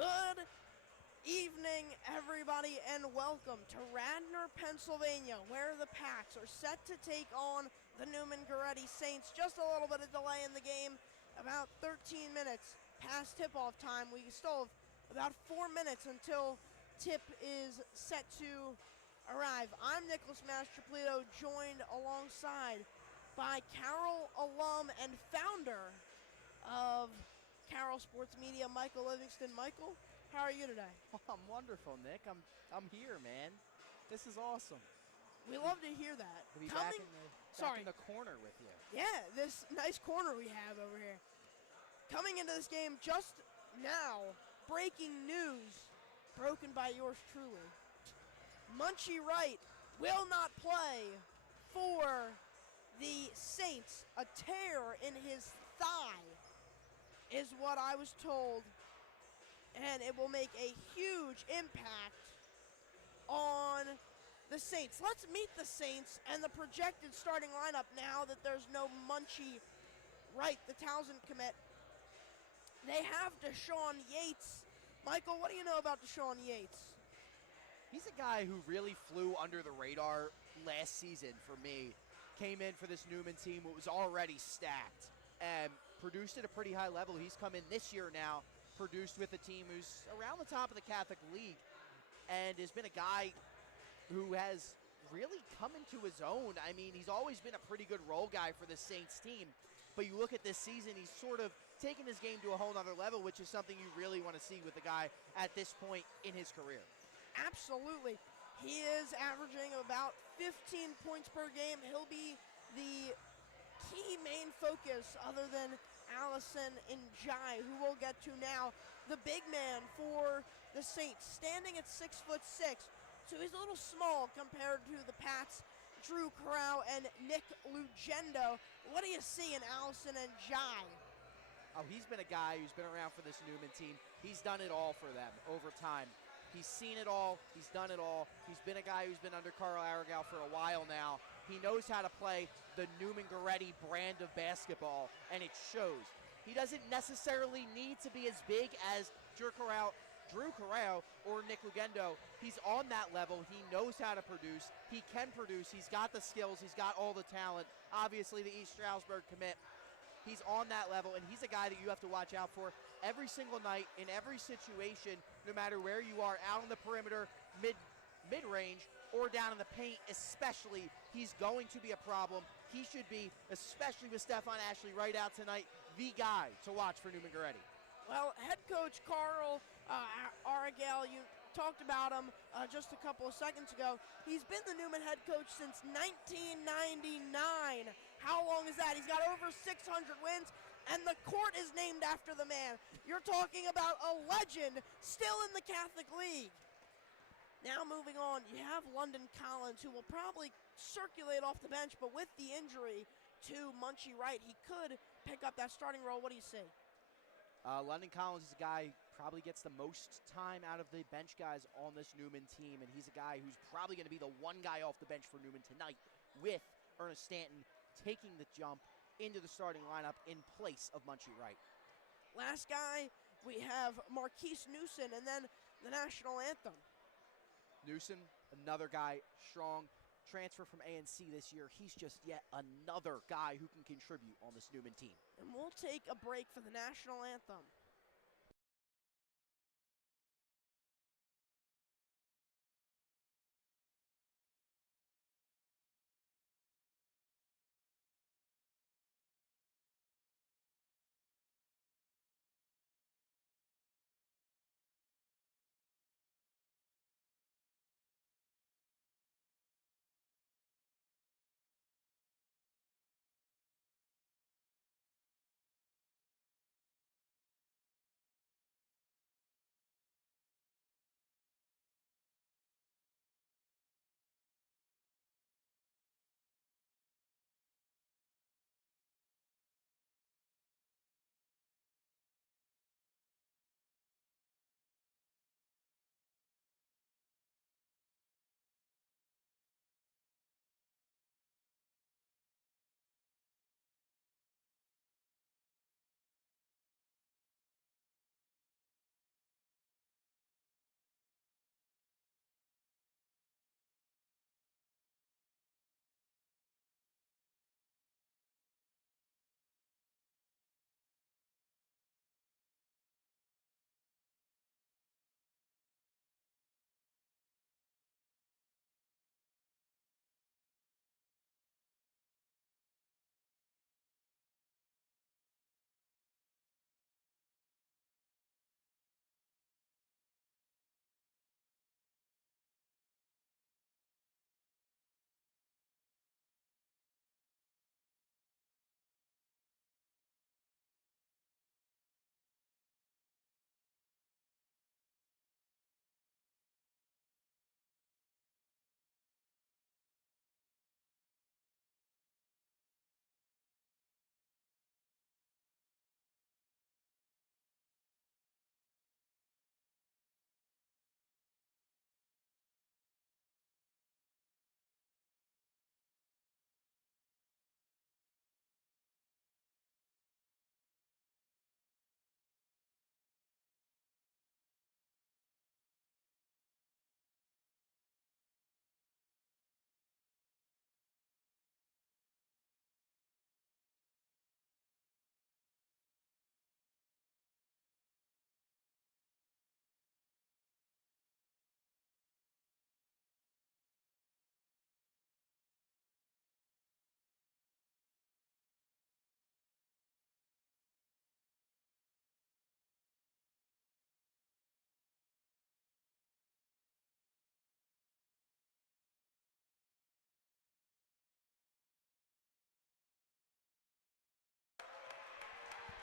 Good evening, everybody, and welcome to Radnor, Pennsylvania, where the Pats are set to take on the Neumann-Goretti Saints. Just a little bit of delay in the game, about 13 minutes past tip-off time. We still have about 4 minutes until tip is set to arrive. I'm Nicholas Mastripolito, joined alongside by Carroll alum and founder of Carroll Sports Media, Michael Livingston. Michael, how are you today? Oh, I'm wonderful, Nick. I'm here, man. This is awesome. We love to hear that. To be back in the corner with you. Yeah, this nice corner we have over here. Coming into this game just now, breaking news, broken by yours truly. Munchie Wright will not play for the Saints. A tear in his thigh is what I was told, and it will make a huge impact on the Saints. Let's meet the Saints and the projected starting lineup now that there's no Munchie Wright, the Townsend commit. They have Deshaun Yates. Michael, what do you know about Deshaun Yates? He's a guy who really flew under the radar last season for me. Came in for this Neumann team, it was already stacked, and produced at a pretty high level. He's come in this year now, produced with a team who's around the top of the Catholic League, and has been a guy who has really come into his own. I mean, he's always been a pretty good role guy for the Saints team, but you look at this season, he's sort of taken his game to a whole nother level, which is something you really want to see with a guy at this point in his career. Absolutely. He is averaging about 15 points per game. He'll be the key main focus other than Allison and Jai, who we'll get to now. The big man for the Saints, standing at 6'6", so he's a little small compared to the Pats, Drew Carroll and Nick Lugendo. What do you see in Allison and Jai? Oh, he's been a guy who's been around for this Neumann team. He's done it all for them over time. He's seen it all. He's done it all. He's been a guy who's been under Carl Aragal for a while now. He knows how to play the Neumann-Goretti brand of basketball, and it shows. He doesn't necessarily need to be as big as Drew Carroll, or Nick Lugendo. He's on that level. He knows how to produce. He can produce. He's got the skills. He's got all the talent. Obviously, the East Stroudsburg commit. He's on that level, and he's a guy that you have to watch out for every single night, in every situation, no matter where you are, out on the perimeter, mid-range, or down in the paint especially. He's going to be a problem. He should be, especially with Stephon Ashley right out tonight, the guy to watch for Neumann-Goretti. Well, head coach Carl Aragal, you talked about him just a couple of seconds ago. He's been the Neumann head coach since 1999. How long is that? He's got over 600 wins, and the court is named after the man. You're talking about a legend still in the Catholic League. Now moving on, you have London Collins, who will probably circulate off the bench, but with the injury to Munchie Wright, he could pick up that starting role. What do you see? London Collins is a guy who probably gets the most time out of the bench guys on this Neumann team, and he's a guy who's probably going to be the one guy off the bench for Neumann tonight, with Ernest Stanton taking the jump into the starting lineup in place of Munchie Wright. Last guy, we have Marquise Newson, and then the national anthem. Newson, another guy, strong, transfer from ANC this year. He's just yet another guy who can contribute on this Neumann team. And we'll take a break for the national anthem.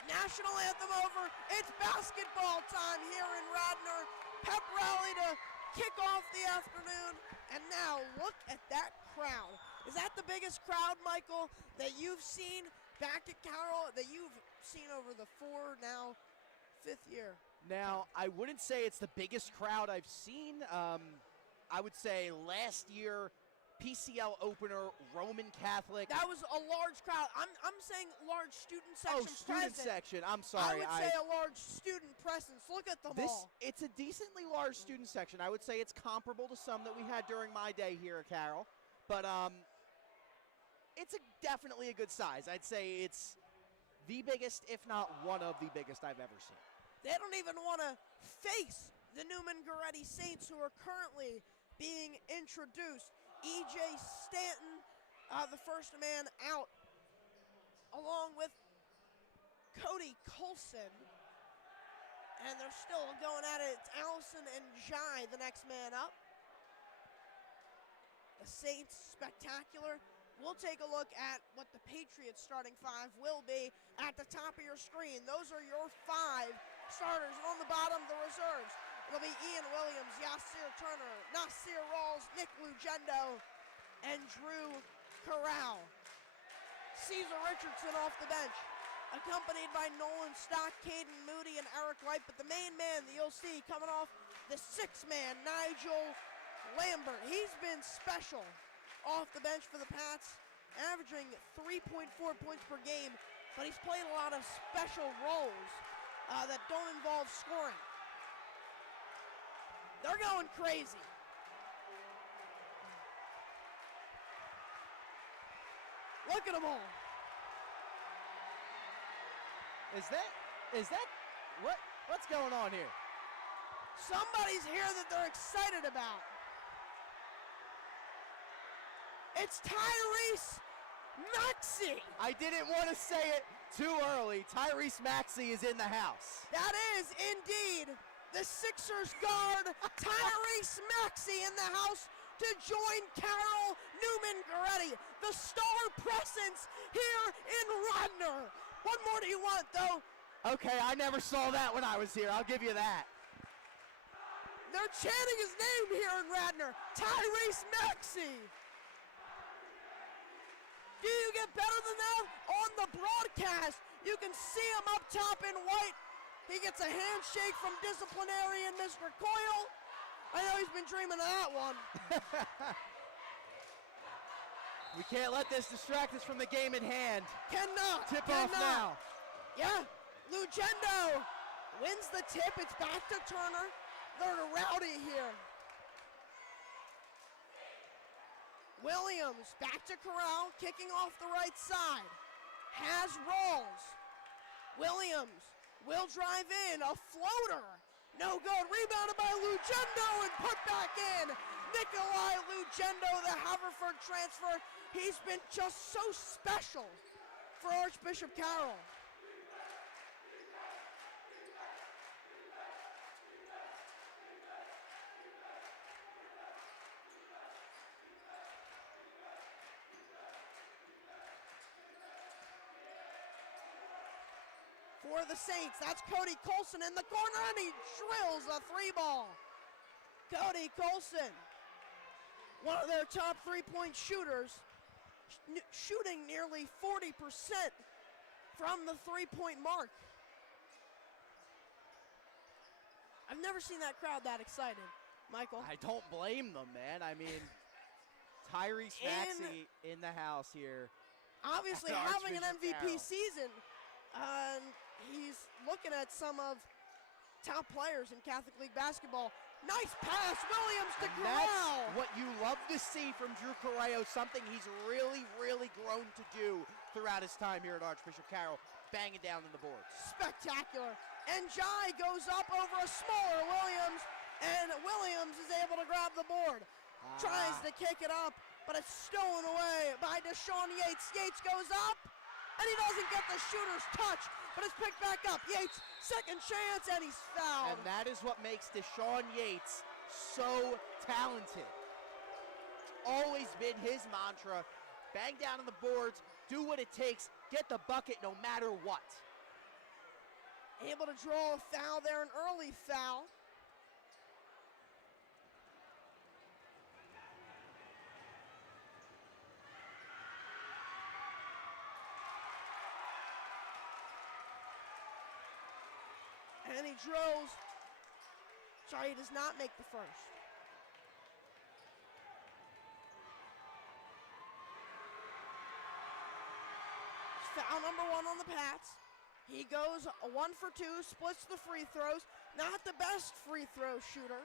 National anthem over. It's basketball time here in Radnor. Pep rally to kick off the afternoon. And now look at that crowd. Is that the biggest crowd, Michael, that you've seen back at Carroll, that you've seen over the fifth year? Now, I wouldn't say it's the biggest crowd I've seen. I would say last year, PCL opener, Roman Catholic. That was a large crowd. I'm saying large student section student presence. section. I'm sorry. I would say a large student presence. Look at them all. It's a decently large student section. I would say it's comparable to some that we had during my day here at Carroll. But it's definitely a good size. I'd say it's the biggest, if not one of the biggest I've ever seen. They don't even want to face the Neumann-Goretti Saints, who are currently being introduced. E.J. Stanton, the first man out, along with Cody Colson. And they're still going at it. It's Allison and Jai, the next man up. The Saints, spectacular. We'll take a look at what the Patriots starting five will be at the top of your screen. Those are your five starters. And on the bottom, the reserves. It'll be Ian Williams, Yasir Turner, Nasir Rawls, Nick Lugendo, and Drew Carroll. Caesar Richardson off the bench, accompanied by Nolan Stock, Caden Moody, and Eric White. But the main man that you'll see coming off the sixth man, Nigel Lambert. He's been special off the bench for the Pats, averaging 3.4 points per game, but he's played a lot of special roles that don't involve scoring. They're going crazy. Look at them all. Is that what's going on here? Somebody's here that they're excited about. It's Tyrese Maxey. I didn't want to say it too early. Tyrese Maxey is in the house. That is indeed the Sixers guard, Tyrese Maxey, in the house to join Carroll Neumann-Goretti, the star presence here in Radnor. What more do you want, though? Okay, I never saw that when I was here. I'll give you that. They're chanting his name here in Radnor, Tyrese Maxey. Do you get better than that? On the broadcast, you can see him up top in white. He gets a handshake from disciplinarian Mr. Coyle. I know he's been dreaming of that one. We can't let this distract us from the game in hand. Cannot. Tip off now. Yeah, Lugendo wins the tip. It's back to Turner. They're rowdy here. Williams back to Corral, kicking off the right side. Has Rawls. Williams will drive in, a floater. No good, rebounded by Lugendo and put back in. Nikolai Lugendo, the Haverford transfer. He's been just so special for Archbishop Carroll. For the Saints, that's Cody Colson in the corner, and he drills a three ball. Cody Colson, one of their top three-point shooters, shooting nearly 40% from the three-point mark. I've never seen that crowd that excited, Michael. I don't blame them, man. I mean, Tyrese Maxey in the house here. Obviously having an MVP season. He's looking at some of top players in Catholic League basketball. Nice pass, Williams to Corral. That's what you love to see from Drew Carreo, something he's really, really grown to do throughout his time here at Archbishop Carroll, banging down on the boards. Spectacular. And Jai goes up over a smaller Williams, and Williams is able to grab the board. Tries to kick it up, but it's stolen away by Deshaun Yates. Yates goes up, and he doesn't get the shooter's touch, but it's picked back up. Yates, second chance, and he's fouled. And that is what makes Deshaun Yates so talented. Always been his mantra. Bang down on the boards, do what it takes, get the bucket no matter what. Able to draw a foul there, an early foul. And he drills. Sorry, he does not make the first. Foul number 1 on the Pats. He goes 1 for 2, splits the free throws. Not the best free throw shooter,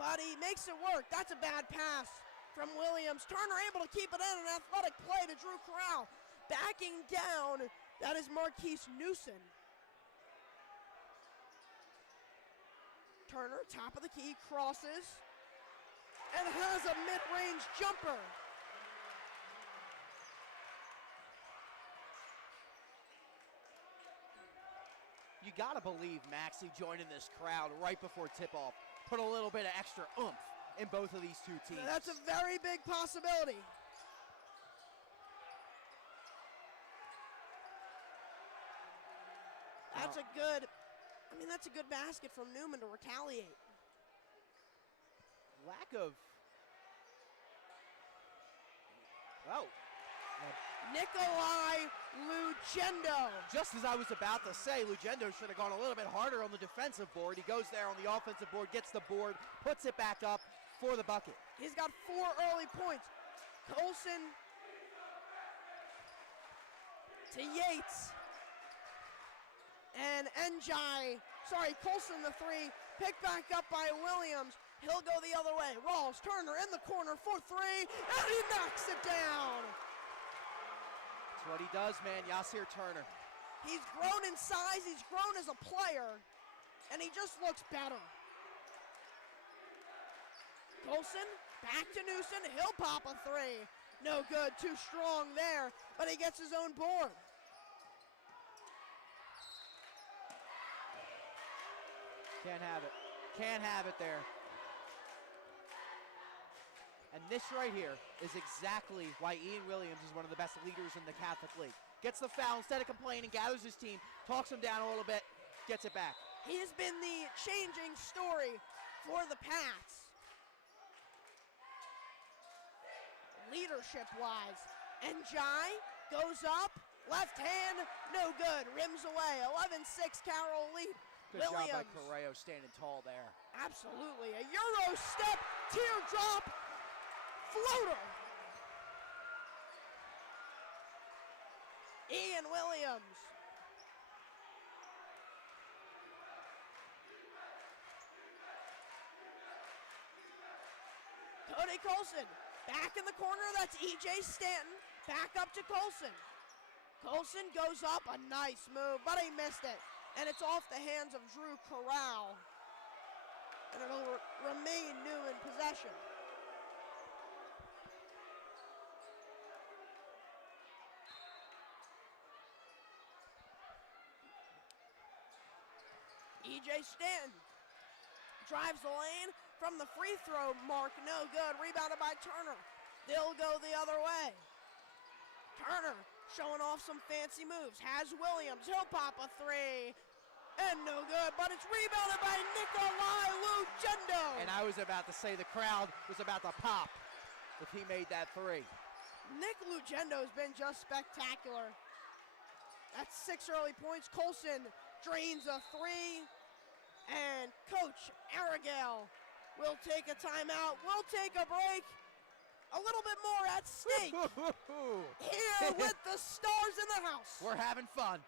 but he makes it work. That's a bad pass from Williams. Turner able to keep it in, an athletic play to Drew Corral. Backing down, that is Marquise Newsom. Turner, top of the key, crosses, and has a mid-range jumper. You gotta believe Maxey joining this crowd right before tip-off put a little bit of extra oomph in both of these two teams. That's a very big possibility. That's a good basket from Neumann to retaliate. Lack of, oh. Nikolai Lugendo. Just as I was about to say, Lugendo should have gone a little bit harder on the defensive board. He goes there on the offensive board, gets the board, puts it back up for the bucket. He's got 4 early points. Colson to Yates. And Colson the 3, picked back up by Williams. He'll go the other way. Rawls, Turner in the corner for 3, and he knocks it down. That's what he does, man, Yasir Turner. He's grown in size, he's grown as a player, and he just looks better. Colson, back to Newsom, he'll pop a 3. No good, too strong there, but he gets his own board. Can't have it. Can't have it there. And this right here is exactly why Ian Williams is one of the best leaders in the Catholic League. Gets the foul, instead of complaining, gathers his team, talks him down a little bit, gets it back. He has been the changing story for the Pats. Leadership-wise. Njai goes up, left hand, no good, rims away. 11-6 Carroll lead. Good Williams. job by Correo standing tall there. Absolutely, a Euro step, teardrop, floater. Ian Williams. Cody Colson, back in the corner, that's E.J. Stanton, back up to Colson. Colson goes up, a nice move, but he missed it. And it's off the hands of Drew Corral. And it'll remain Neumann possession. E.J. Stanton drives the lane from the free throw mark, no good. Rebounded by Turner. They'll go the other way. Turner showing off some fancy moves. Has Williams, he'll pop a 3. And no good, but it's rebounded by Nikolai Lugendo. And I was about to say the crowd was about to pop if he made that 3. Nick Lugendo has been just spectacular. That's 6 early points. Colson drains a 3. And Coach Aragale will take a timeout. We'll take a break. A little bit more at stake here with the stars in the house. We're having fun.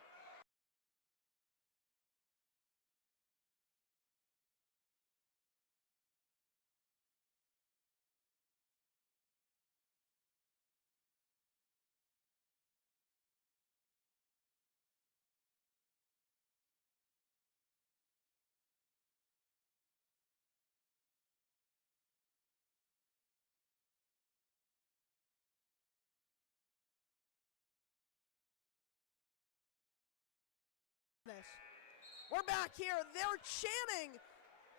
We're back here. They're chanting,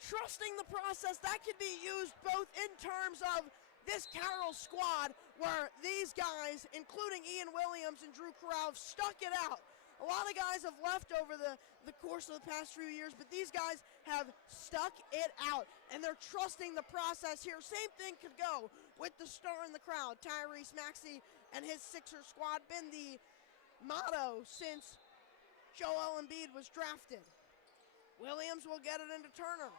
trusting the process. That could be used both in terms of this Carroll squad, where these guys, including Ian Williams and Drew Corral, stuck it out. A lot of guys have left over the course of the past few years, but these guys have stuck it out, and they're trusting the process here. Same thing could go with the star in the crowd. Tyrese Maxey and his Sixer squad been the motto since Joel Embiid was drafted. Williams will get it into Turner.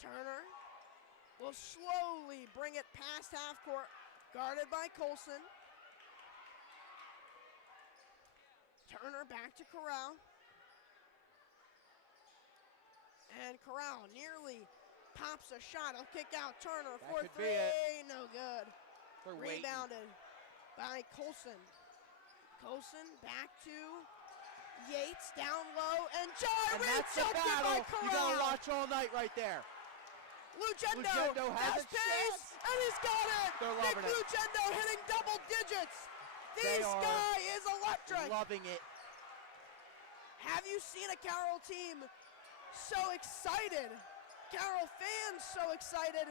Turner will slowly bring it past half court, guarded by Colson. Turner back to Carroll. And Carroll nearly pops a shot. He'll kick out Turner for three. No good. Rebounded by Colson. Colson back to Yates, down low, and And that's the battle you gotta watch all night right there. Lugendo has pace, and he's got it. They're Nick loving it. Lugendo hitting double digits. They This are guy is electric. Loving it. Have you seen a Carroll team so excited? Carroll fans so excited.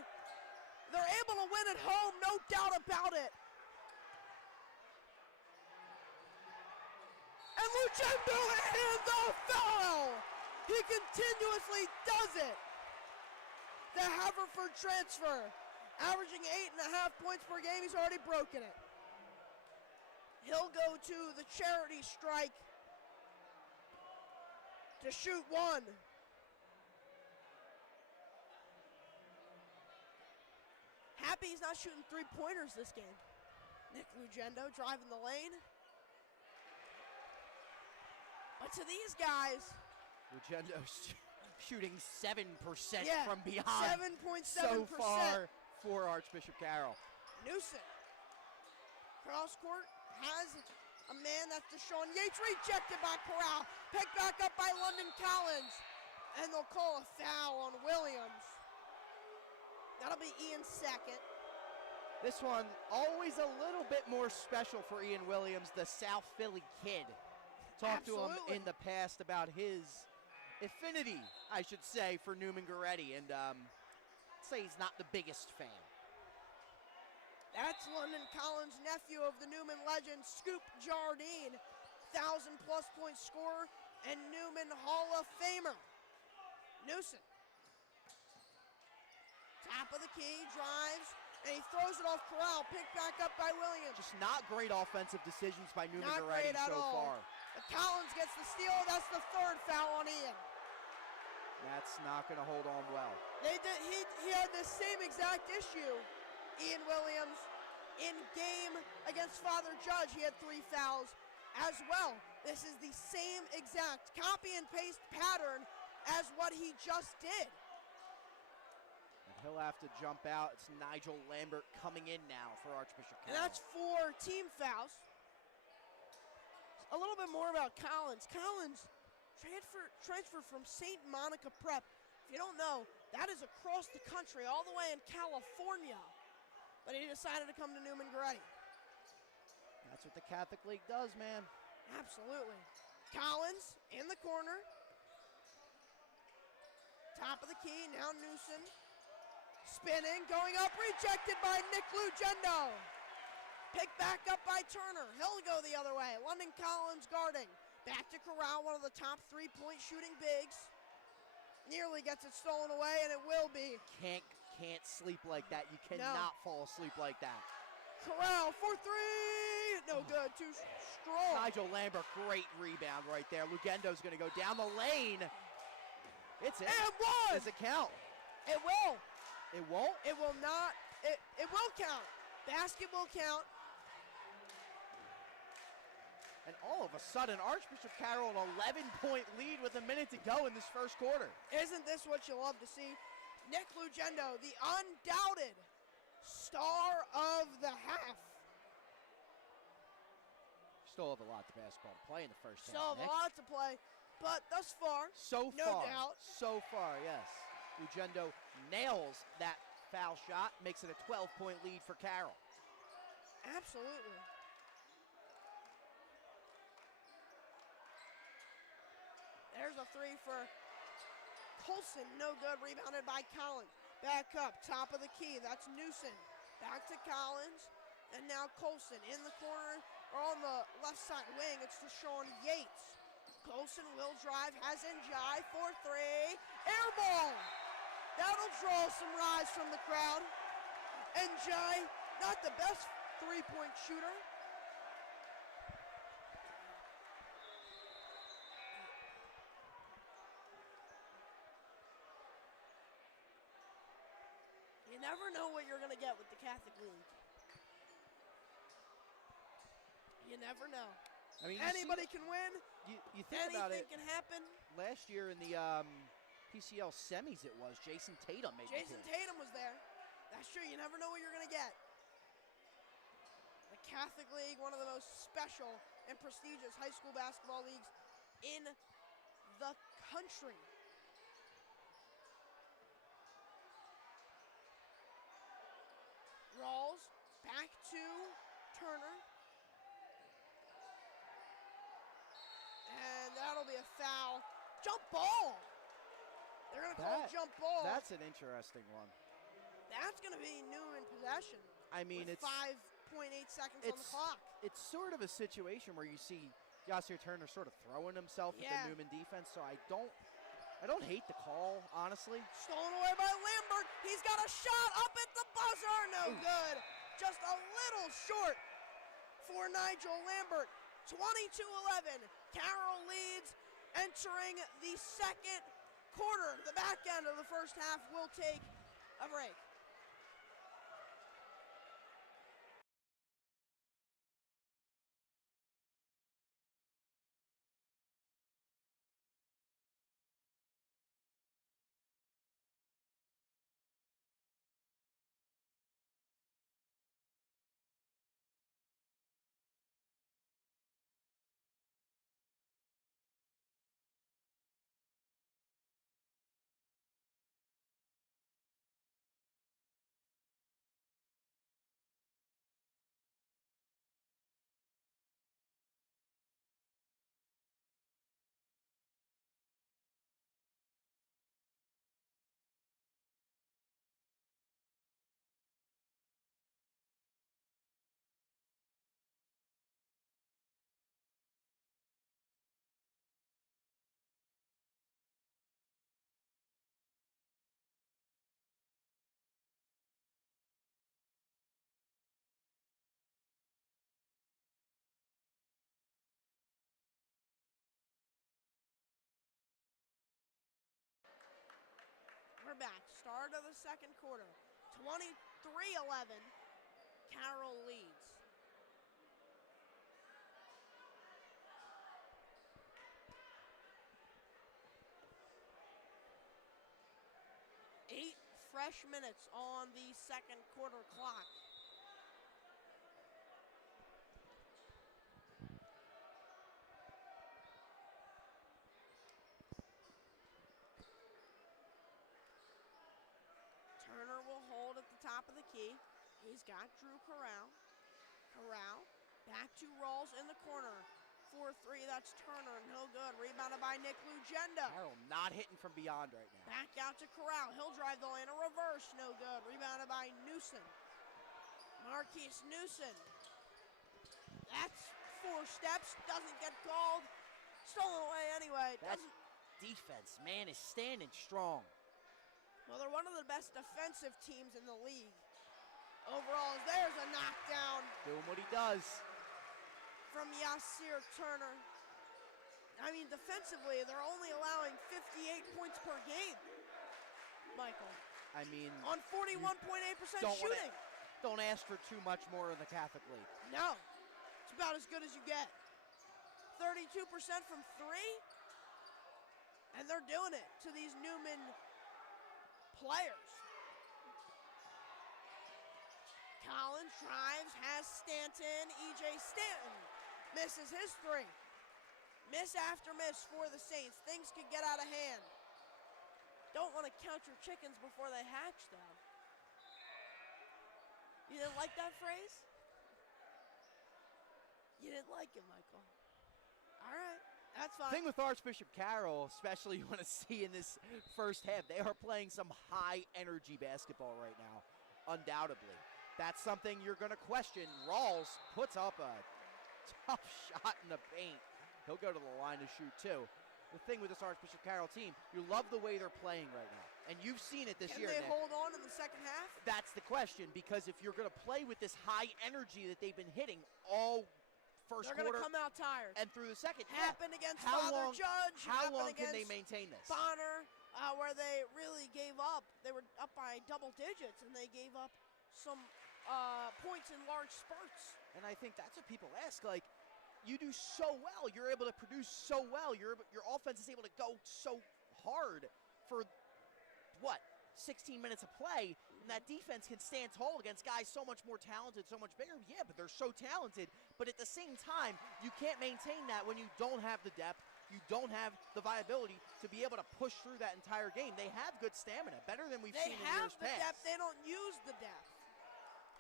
They're able to win at home, no doubt about it. And Lugendo and the foul! He continuously does it. The Haverford transfer, averaging 8.5 points per game. He's already broken it. He'll go to the charity strike to shoot one. Happy he's not shooting three-pointers this game. Nick Lugendo driving the lane. But to these guys, Lugendo's shooting 7% yeah, from beyond 7.7%. so far for Archbishop Carroll. Newsom. Cross court has a man, that's Deshaun Yates, rejected by Corral. Picked back up by London Collins. And they'll call a foul on Williams. That'll be Ian's second. This one always a little bit more special for Ian Williams, the South Philly kid. Talked to him in the past about his affinity, I should say, for Neumann-Goretti, and say he's not the biggest fan. That's London Collins, nephew of the Newman legend, Scoop Jardine, 1,000-plus point scorer, and Newman Hall of Famer. Newsom. Top of the key, drives, and he throws it off Corral, picked back up by Williams. Just not great offensive decisions by Neumann-Goretti so far. But Collins gets the steal. That's the third foul on Ian. That's not going to hold on well. He had the same exact issue, Ian Williams, in game against Father Judge. He had 3 fouls as well. This is the same exact copy and paste pattern as what he just did. And he'll have to jump out. It's Nigel Lambert coming in now for Archbishop Carroll. And that's 4 team fouls. A little bit more about Collins. Collins transferred from St. Monica Prep. If you don't know, that is across the country, all the way in California. But he decided to come to Neumann-Goretti. That's what the Catholic League does, man. Absolutely. Collins in the corner. Top of the key, now Newsom. Spinning, going up, rejected by Nick Lugendo. Picked back up by Turner. He'll go the other way. London Collins guarding. Back to Corral, one of the top 3-point shooting bigs. Nearly gets it stolen away, and it will be. Can't sleep like that. You cannot fall asleep like that. Corral for 3. No good. Too strong. Nigel Lambert, great rebound right there. Lugendo's going to go down the lane. It's it. And one. Does it count? It will. It won't? It will not. It will count. Basket will count. And all of a sudden, Archbishop Carroll an 11-point lead with a minute to go in this first quarter. Isn't this what you love to see? Nick Lugendo, the undoubted star of the half. Still have a lot to basketball to play in the first half. Still have a lot to play, but thus far, no doubt. So far, yes. Lugendo nails that foul shot, makes it a 12-point lead for Carroll. Absolutely. There's a 3 for Colson, no good, rebounded by Collins. Back up, top of the key, that's Newsom. Back to Collins, and now Colson in the corner or on the left side wing, it's to Sean Yates. Colson will drive, has Njai for three. Air ball! That'll draw some rise from the crowd. Njai, not the best three-point shooter. You never know what you're going to get with the Catholic League. You never know. I mean, anybody can win. You think about it. Anything can happen. Last year in the PCL semis, it was Jason Tatum made Jason Tatum was there. That's true. You never know what you're going to get. The Catholic League, one of the most special and prestigious high school basketball leagues in the country. Rawls back to Turner. And that'll be a foul. Jump ball. They're going to call jump ball. That's an interesting one. That's going to be Neumann possession. I mean, with it's 5.8 seconds on the clock. It's sort of a situation where you see Yasir Turner sort of throwing himself at the Neumann defense, so I don't hate the call, honestly. Stolen away by Lambert. He's got a shot up at the buzzer. No good. Just a little short for Nigel Lambert. 22-11. Carroll leads entering the second quarter. The back end of the first half will take a break. We're back. Start of the second quarter. 23-11. Carroll leads. Eight fresh minutes on the second quarter clock. Turner will hold at the top of the key. He's got Drew Corral. Corral back to Rawls in the corner. 4-3, that's Turner, no good. Rebounded by Nick Lugenda. Carroll not hitting from beyond right now. Back out to Corral. He'll drive the lane, a reverse, no good. Rebounded by Newsom. Marquise Newsom. That's 4 steps, doesn't get called. Stolen away anyway. That's defense, man, is standing strong. Well, they're one of the best defensive teams in the league. Overall, there's a knockdown. Doing what he does. From Yasir Turner. I mean, defensively, they're only allowing 58 points per game, Michael. I mean, on 41.8% shooting. Don't ask for too much more in the Catholic League. No, it's about as good as you get. 32% from 3, and they're doing it to these Neumann players. Collins drives, has Stanton. E.J. Stanton misses his 3. Miss after miss for the Saints. Things could get out of hand. Don't want to count your chickens before they hatch, though. You didn't like that phrase? You didn't like it, Michael. All right, that's fine. The thing with Archbishop Carroll, especially you want to see in this first half, they are playing some high-energy basketball right now, undoubtedly. That's something you're going to question. Rawls puts up a tough shot in the paint. He'll go to the line to shoot, too. The thing with this Archbishop Carroll team, you love the way they're playing right now. And you've seen it this year, Can they Nick. hold on in the second half? That's the question, because if you're going to play with this high energy that they've been hitting all first They're going quarter to come out tired. and through the second, Happened against how Father long, Judge. How long against can they maintain this? Bonner, where they really gave up. They were up by double digits, and they gave up some points in large spurts. And I think that's what people ask, like, you do so well. You're able to produce so well. Your offense is able to go so hard for, 16 minutes of play, and that defense can stand tall against guys so much more talented, so much bigger. Yeah, but they're so talented. But at the same time, you can't maintain that when you don't have the depth, you don't have the viability to be able to push through that entire game. They have good stamina, better than we've seen in years past. They have the depth. They don't use the depth.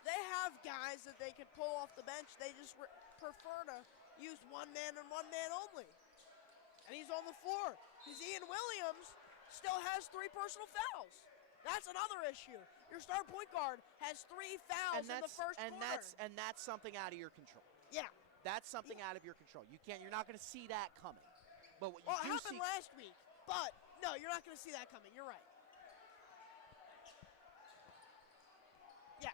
They have guys that they could pull off the bench. They just prefer to use one man and one man only. And he's on the floor. Because Ian Williams still has 3 personal fouls. That's another issue. Your star point guard has 3 fouls in the first quarter. And that's something out of your control. Yeah. That's something out of your control. You're not going to see that coming. But what you it do happened last week. But no, you're not going to see that coming. You're right. Yeah.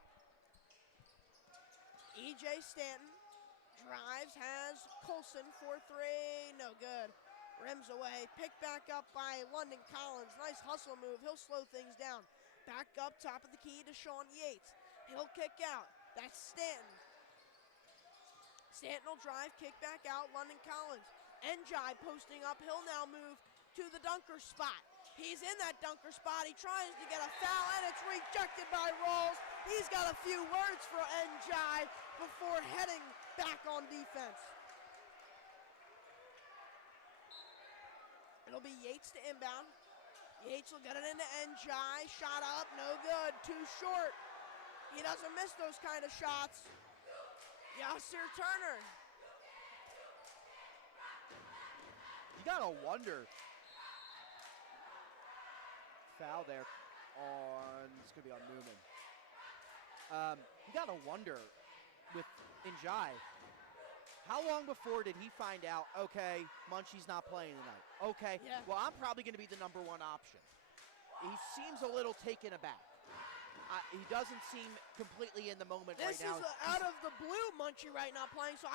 E.J. Stanton drives, has Colson for 3, no good. Rims away, picked back up by London Collins. Nice hustle move, he'll slow things down. Back up, top of the key to Sean Yates. He'll kick out, that's Stanton. Stanton will drive, kick back out, London Collins. Njai posting up, he'll now move to the dunker spot. He's in that dunker spot, he tries to get a foul, and it's rejected by Rawls. He's got a few words for Njai before heading back on defense. It'll be Yates to inbound. Yates will get it into Njai. Shot up, no good, too short. He doesn't miss those kind of shots. Yasir Turner. You gotta wonder. Foul there on, it's gonna be on Newman. You gotta wonder with Njai, how long before did he find out, okay, Munchie's not playing tonight? Okay, yeah. Well, I'm probably going to be the #1 option. He seems a little taken aback. He doesn't seem completely in the moment right now. This is out of the blue, Munchie right now playing, so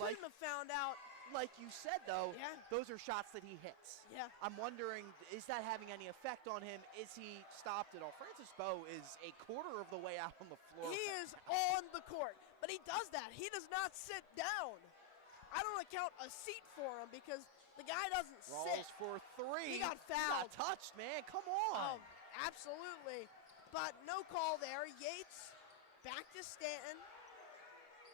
couldn't have found out. Like you said, though, yeah. Those are shots that he hits. Yeah. I'm wondering, is that having any effect on him? Is he stopped at all? Francis Bowe is a quarter of the way out on the floor. He is on the court, but he does that. He does not sit down. I don't account a seat for him because the guy doesn't sit. Rawls for 3. He got fouled. He got touched, man. Come on. Absolutely. But no call there. Yates back to Stanton.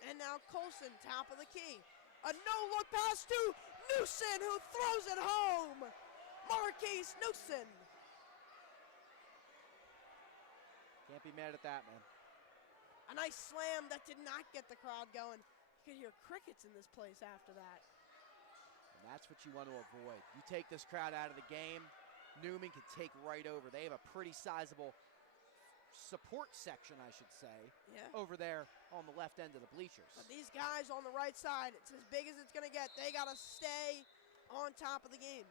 And now Colson, top of the key. A no-look pass to Newson, who throws it home. Marquise Newson. Can't be mad at that, man. A nice slam that did not get the crowd going. You could hear crickets in this place after that. And that's what you want to avoid. You take this crowd out of the game, Newman can take right over. They have a pretty sizable support section, I should say, over there on the left end of the bleachers. But these guys on the right side, it's as big as it's going to get. They got to stay on top of the game.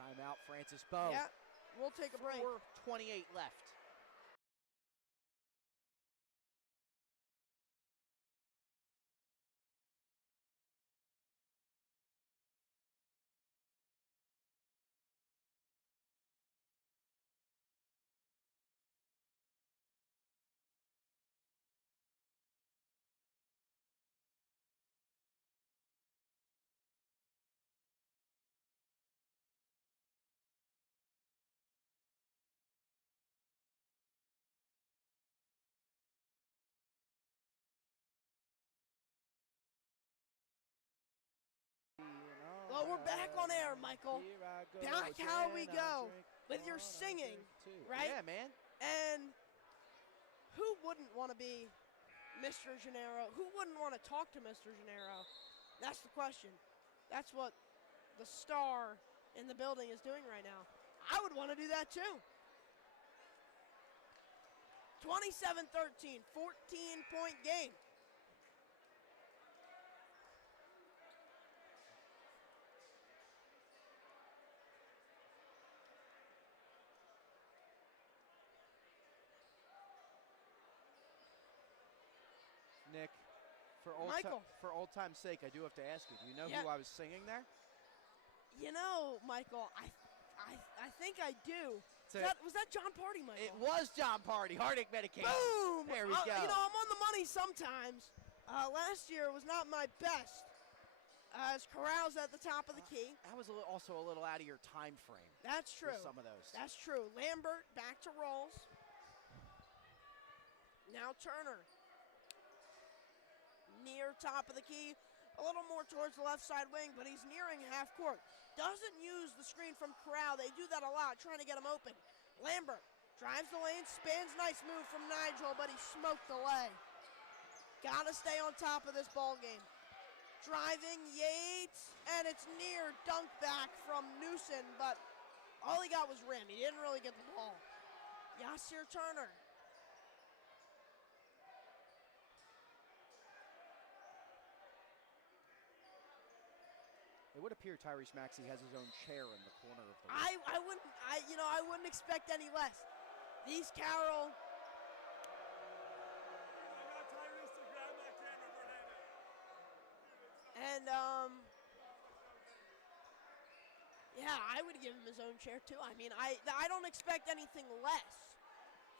Timeout, Francis Bowe. Yeah, we'll take a break. 4:28 left. Well, we're back on air, Michael. Back how we go with your singing, right? Yeah, man. And who wouldn't want to be Mr. Gennaro? Who wouldn't want to talk to Mr. Gennaro? That's the question. That's what the star in the building is doing right now. I would want to do that too. 27-13, 14-point game. Michael. For old time's sake, I do have to ask you, do you know Yeah. who I was singing there? You know, Michael, I think I do. Was that John Party, Michael? It was John Party, heartache medication. Boom! There we go. You know, I'm on the money sometimes. Last year was not my best. As Carroll's at the top of the key. That was also a little out of your time frame. That's true. Some of those. That's true. Lambert back to Rolls. Now Turner. Near top of the key. A little more towards the left side wing, but he's nearing half court. Doesn't use the screen from Carroll. They do that a lot, trying to get him open. Lambert drives the lane, spins. Nice move from Nigel, but he smoked the lay. Got to stay on top of this ball game. Driving Yates, and it's near dunk back from Newsom, but all he got was rim. He didn't really get the ball. Yasir Turner. It would appear Tyrese Maxey has his own chair in the corner of the room. I wouldn't expect any less. These Carroll. And, yeah, I would give him his own chair, too. I mean, I don't expect anything less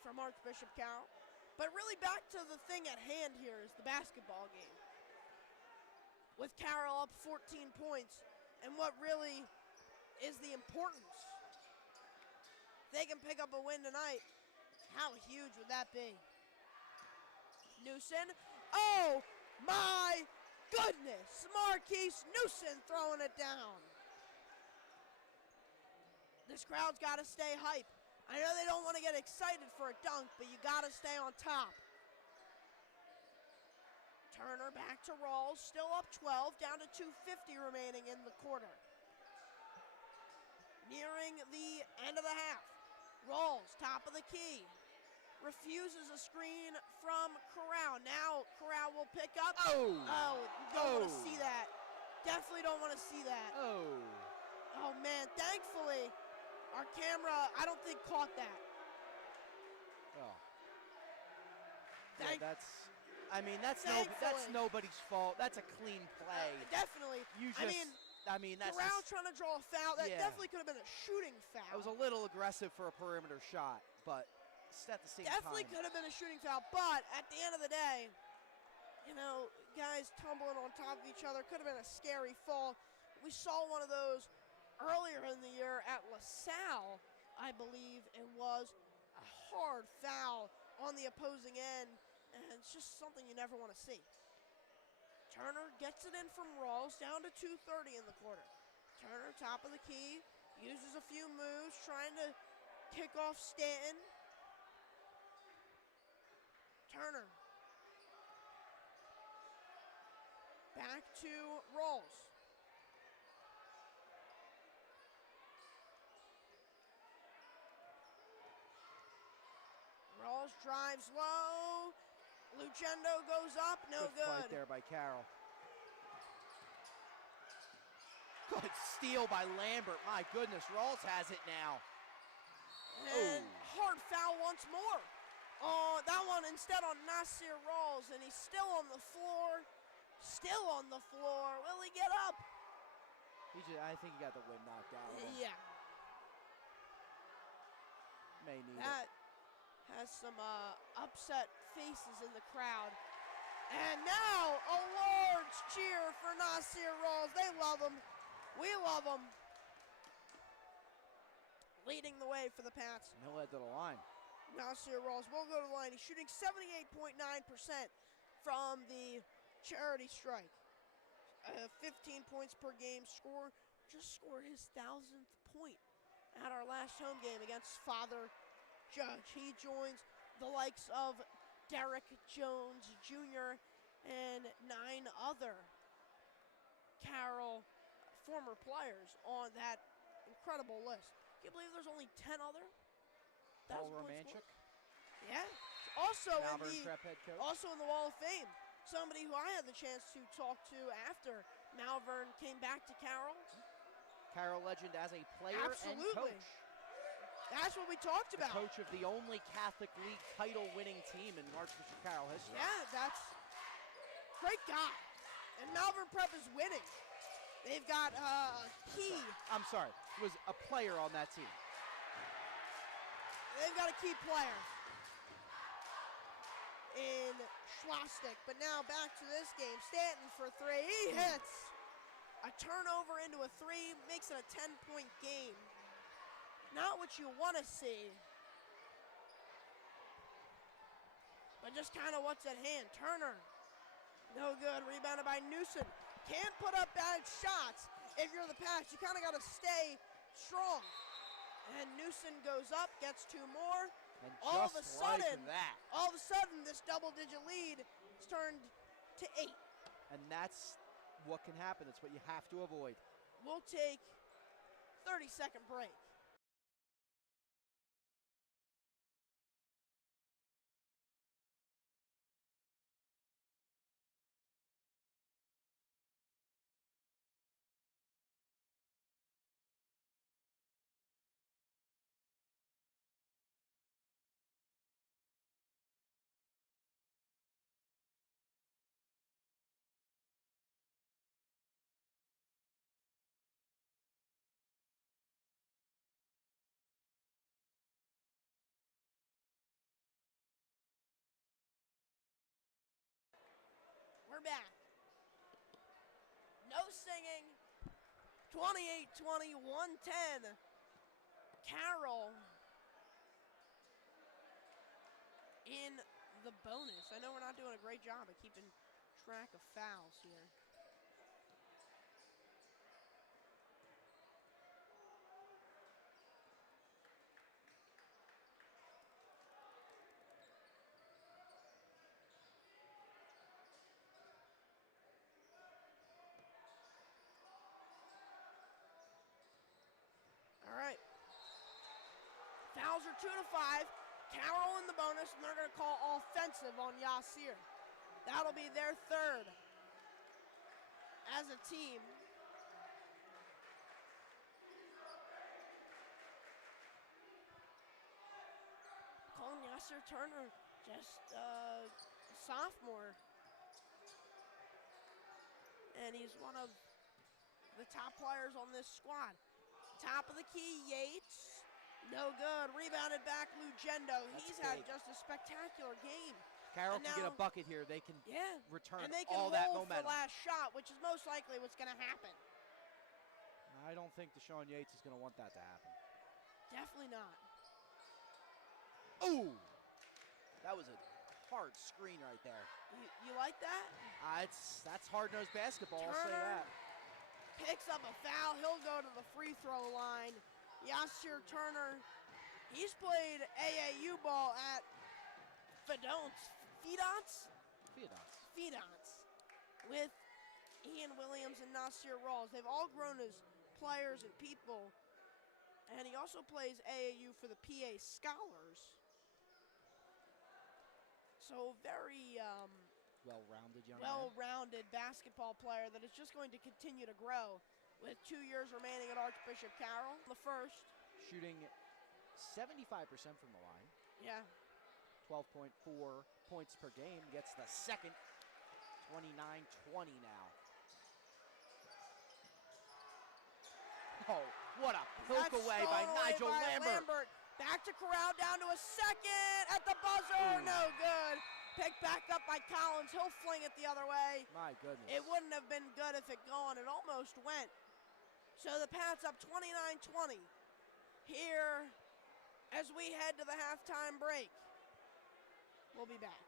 from Archbishop Carroll. But really back to the thing at hand here is the basketball game. With Carroll up 14 points, and what really is the importance. If they can pick up a win tonight, how huge would that be? Newsom. Oh, my goodness, Marquise Newsom throwing it down. This crowd's got to stay hype. I know they don't want to get excited for a dunk, but you got to stay on top. Turner back to Rawls, still up 12, down to 2:50 remaining in the quarter. Nearing the end of the half. Rawls, top of the key. Refuses a screen from Carroll. Now Carroll will pick up. Oh, don't want to see that. Definitely don't want to see that. Oh man, thankfully our camera, I don't think caught that. Oh. Thank- Yeah, that's nobody's fault. That's a clean play. Definitely. That's Carroll just, trying to draw a foul. That yeah. definitely could have been a shooting foul. It was a little aggressive for a perimeter shot, but at the same Definitely time. could have been a shooting foul, but at the end of the day, you know, guys tumbling on top of each other, could have been a scary fall. We saw one of those earlier in the year at LaSalle, I believe. It was a hard foul on the opposing end, and it's just something you never want to see. Turner gets it in from Rawls, down to 2:30 in the quarter. Turner, top of the key, uses a few moves, trying to kick off Stanton. Turner. Back to Rawls. Rawls drives low. Lucendo goes up, no Good fight good. there by Carroll. Good steal by Lambert. My goodness, Rawls has it now. And hard foul once more. Oh, that one instead on Nasir Rawls, and he's still on the floor. Still on the floor. Will he get up? I think he got the wind knocked out of him. Yeah. May need That has some upset faces in the crowd. And now a large cheer for Nasir Rawls. They love him. We love him. Leading the way for the Pats. And he'll head to the line. Nasir Rawls will go to the line. He's shooting 78.9% from the charity strike. 15 points per game score. Just scored his 1,000th point at our last home game against Father Judge. He joins the likes of Derek Jones Jr. and 9 other Carroll former players on that incredible list. Can you believe there's only 10 other? Paul Romanchik. Yeah. Also Malvern Prep head coach. also in the Wall of Fame. Somebody who I had the chance to talk to after Malvern came back to Carroll. Carroll legend as a player Absolutely. and coach. That's what we talked The about. coach of the only Catholic League title-winning team in Archbishop Carroll history. Yeah, that's Great guy. And Malvern Prep is winning. They've got key. I'm sorry. Was a player on that team. They've got a key player in Schwastik. But now back to this game. Stanton for three. He hits. A turnover into a three makes it a 10-point game. Not what you want to see. But just kind of what's at hand. Turner. No good. Rebounded by Newsom. Can't put up bad shots if you're the Pats. You kind of got to stay strong. And Newsom goes up, gets two more. And all of a just like sudden, that. all of a sudden, this double-digit lead is turned to 8. And that's what can happen. That's what you have to avoid. We'll take 30-second break. We're back. No singing. 28-20, 110. Carroll in the bonus. I know we're not doing a great job of keeping track of fouls here. All right. Fouls are 2 to 5. Carroll in the bonus, and they're going to call offensive on Yassir. That'll be their third as a team. Calling Yassir Turner, just a sophomore. And he's one of the top players on this squad. Top of the key, Yates. No good. Rebounded back, Lugendo. He's had just a spectacular game. Carroll can get a bucket here. They can return and they can all that hold momentum. for last shot, which is most likely what's going to happen. I don't think Deshaun Yates is going to want that to happen. Definitely not. Ooh! That was a hard screen right there. You like that? That's hard-nosed basketball, I'll say that. Picks up a foul. He'll go to the free throw line. Yassir Turner, he's played AAU ball at Fedonce with Ian Williams and Nasir Rawls. They've all grown as players and people. And he also plays AAU for the PA Scholars. So very well-rounded young man. Well-rounded basketball player that is just going to continue to grow with 2 years remaining at Archbishop Carroll. The first. Shooting 75% from the line. Yeah. 12.4 points per game. Gets the second. 29-20 now. Oh, what a poke away by Nigel Lambert. Back to Corral, down to a second at the buzzer. Ooh. No good. Picked back up by Collins. He'll fling it the other way. My goodness. It wouldn't have been good if it gone. It almost went. So the Pats up 29-20 here as we head to the halftime break. We'll be back.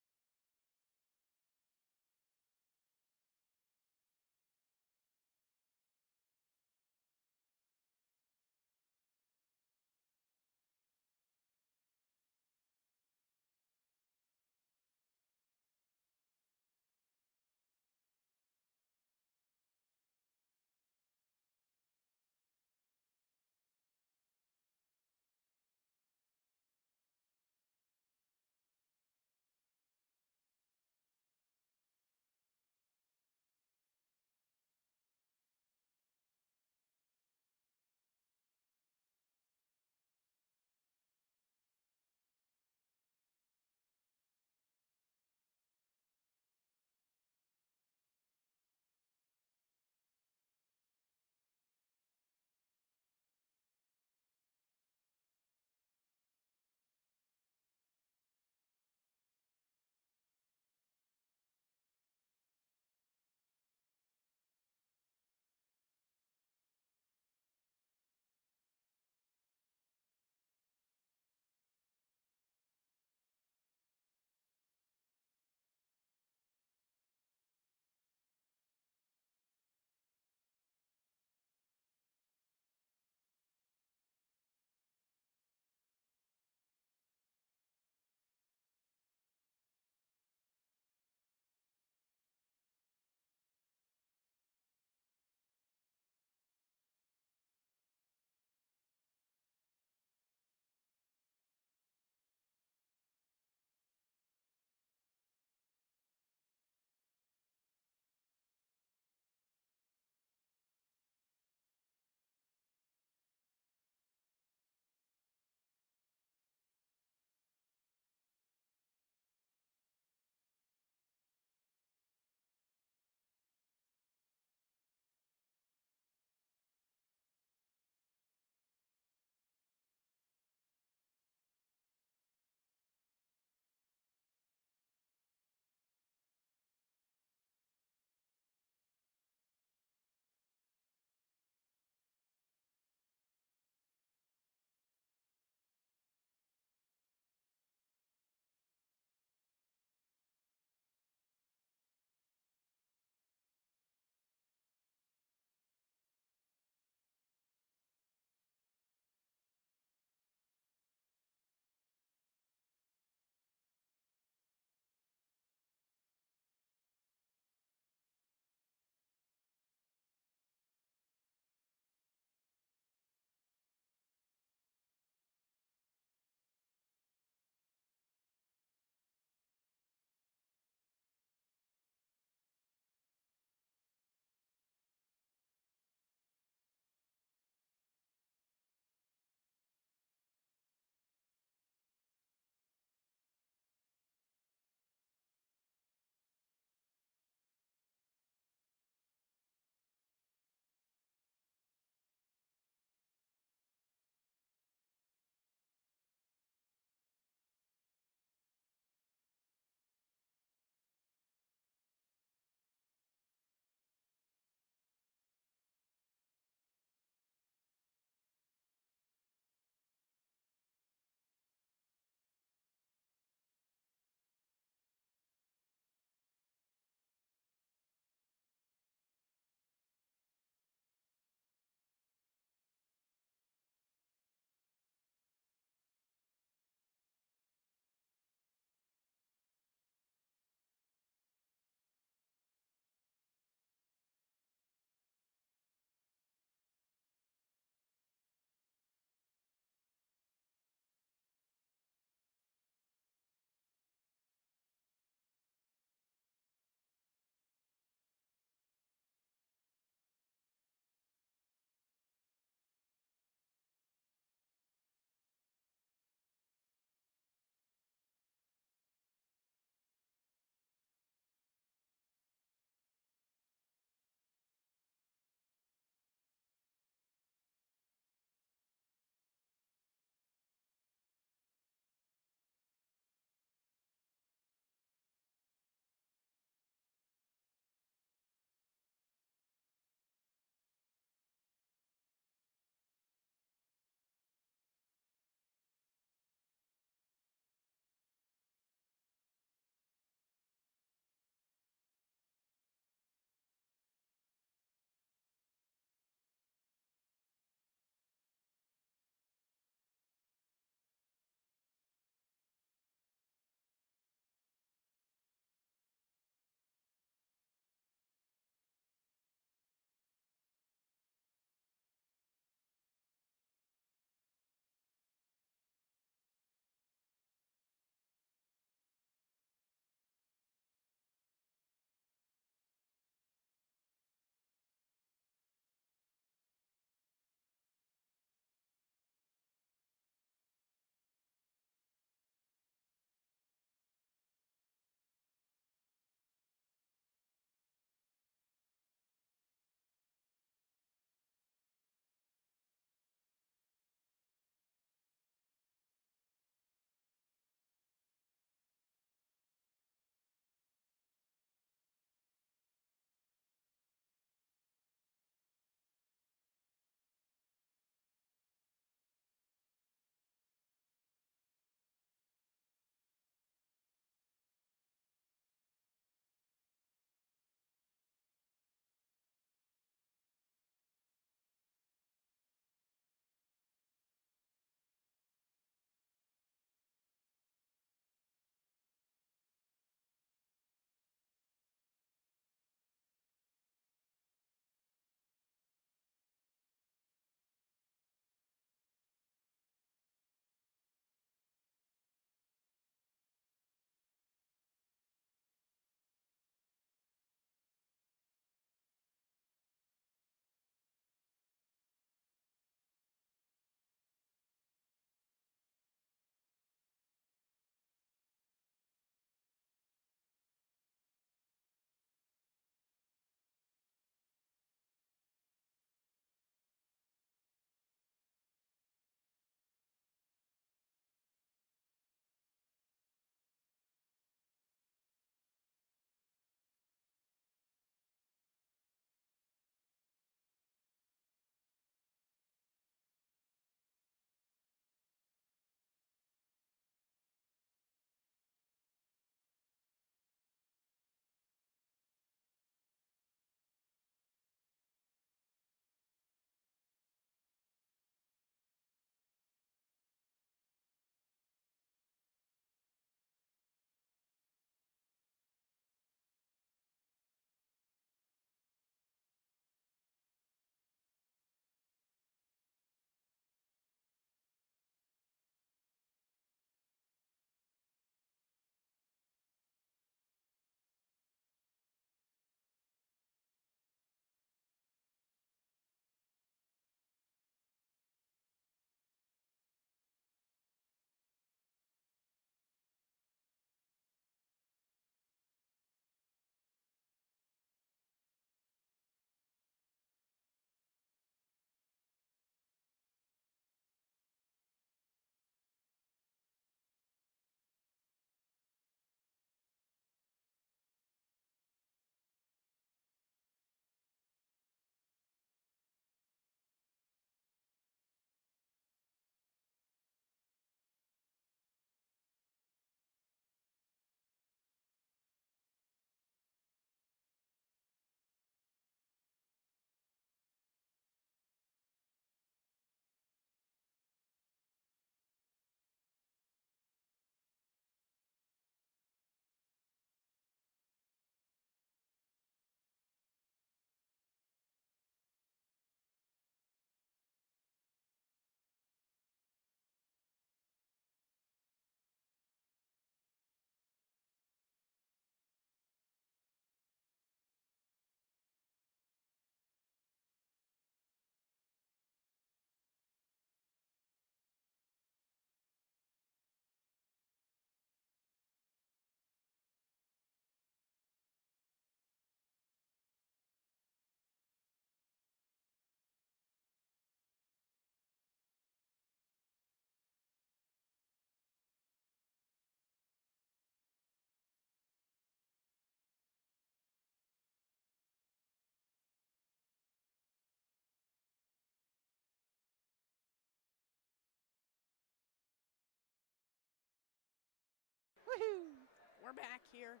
we're back here.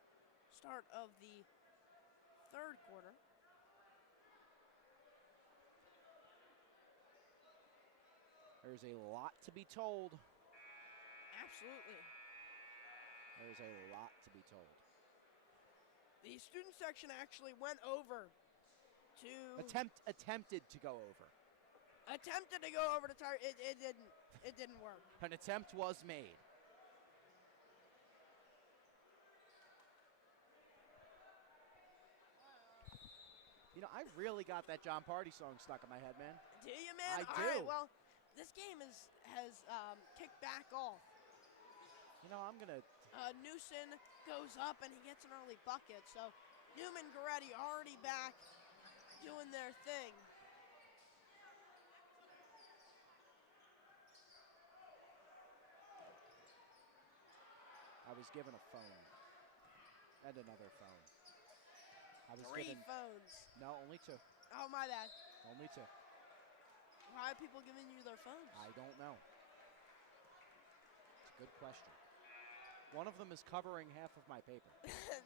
Start of the third quarter. There's a lot to be told. Absolutely. There's a lot to be told. The student section actually went over to... Attempted to go over. Attempted to go over to Tar. It didn't work. An attempt was made. You know, I really got that John Party song stuck in my head, man. Do you, man? I All do. right, well, this game has kicked back off. You know, I'm going to... Newson goes up and he gets an early bucket. So Neumann-Goretti already back doing their thing. I was given a phone and another phone. I was Three given phones. No, only two. Oh, my bad. Only two. Why are people giving you their phones? I don't know. It's a good question. One of them is covering half of my paper.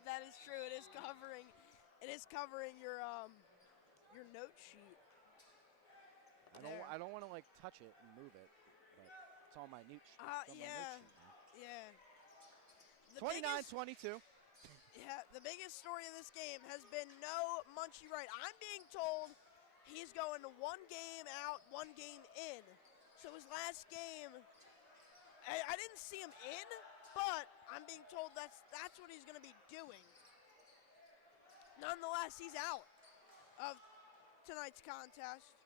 That is true. It is covering your note sheet. I don't want to like touch it and move it, but it's on my note sheet. Yeah. Yeah. 29-22. Yeah, the biggest story of this game has been no Munchie Wright. I'm being told he's going to 1 game out, 1 game in. So his last game, I didn't see him in, but I'm being told that's what he's going to be doing. Nonetheless, he's out of tonight's contest.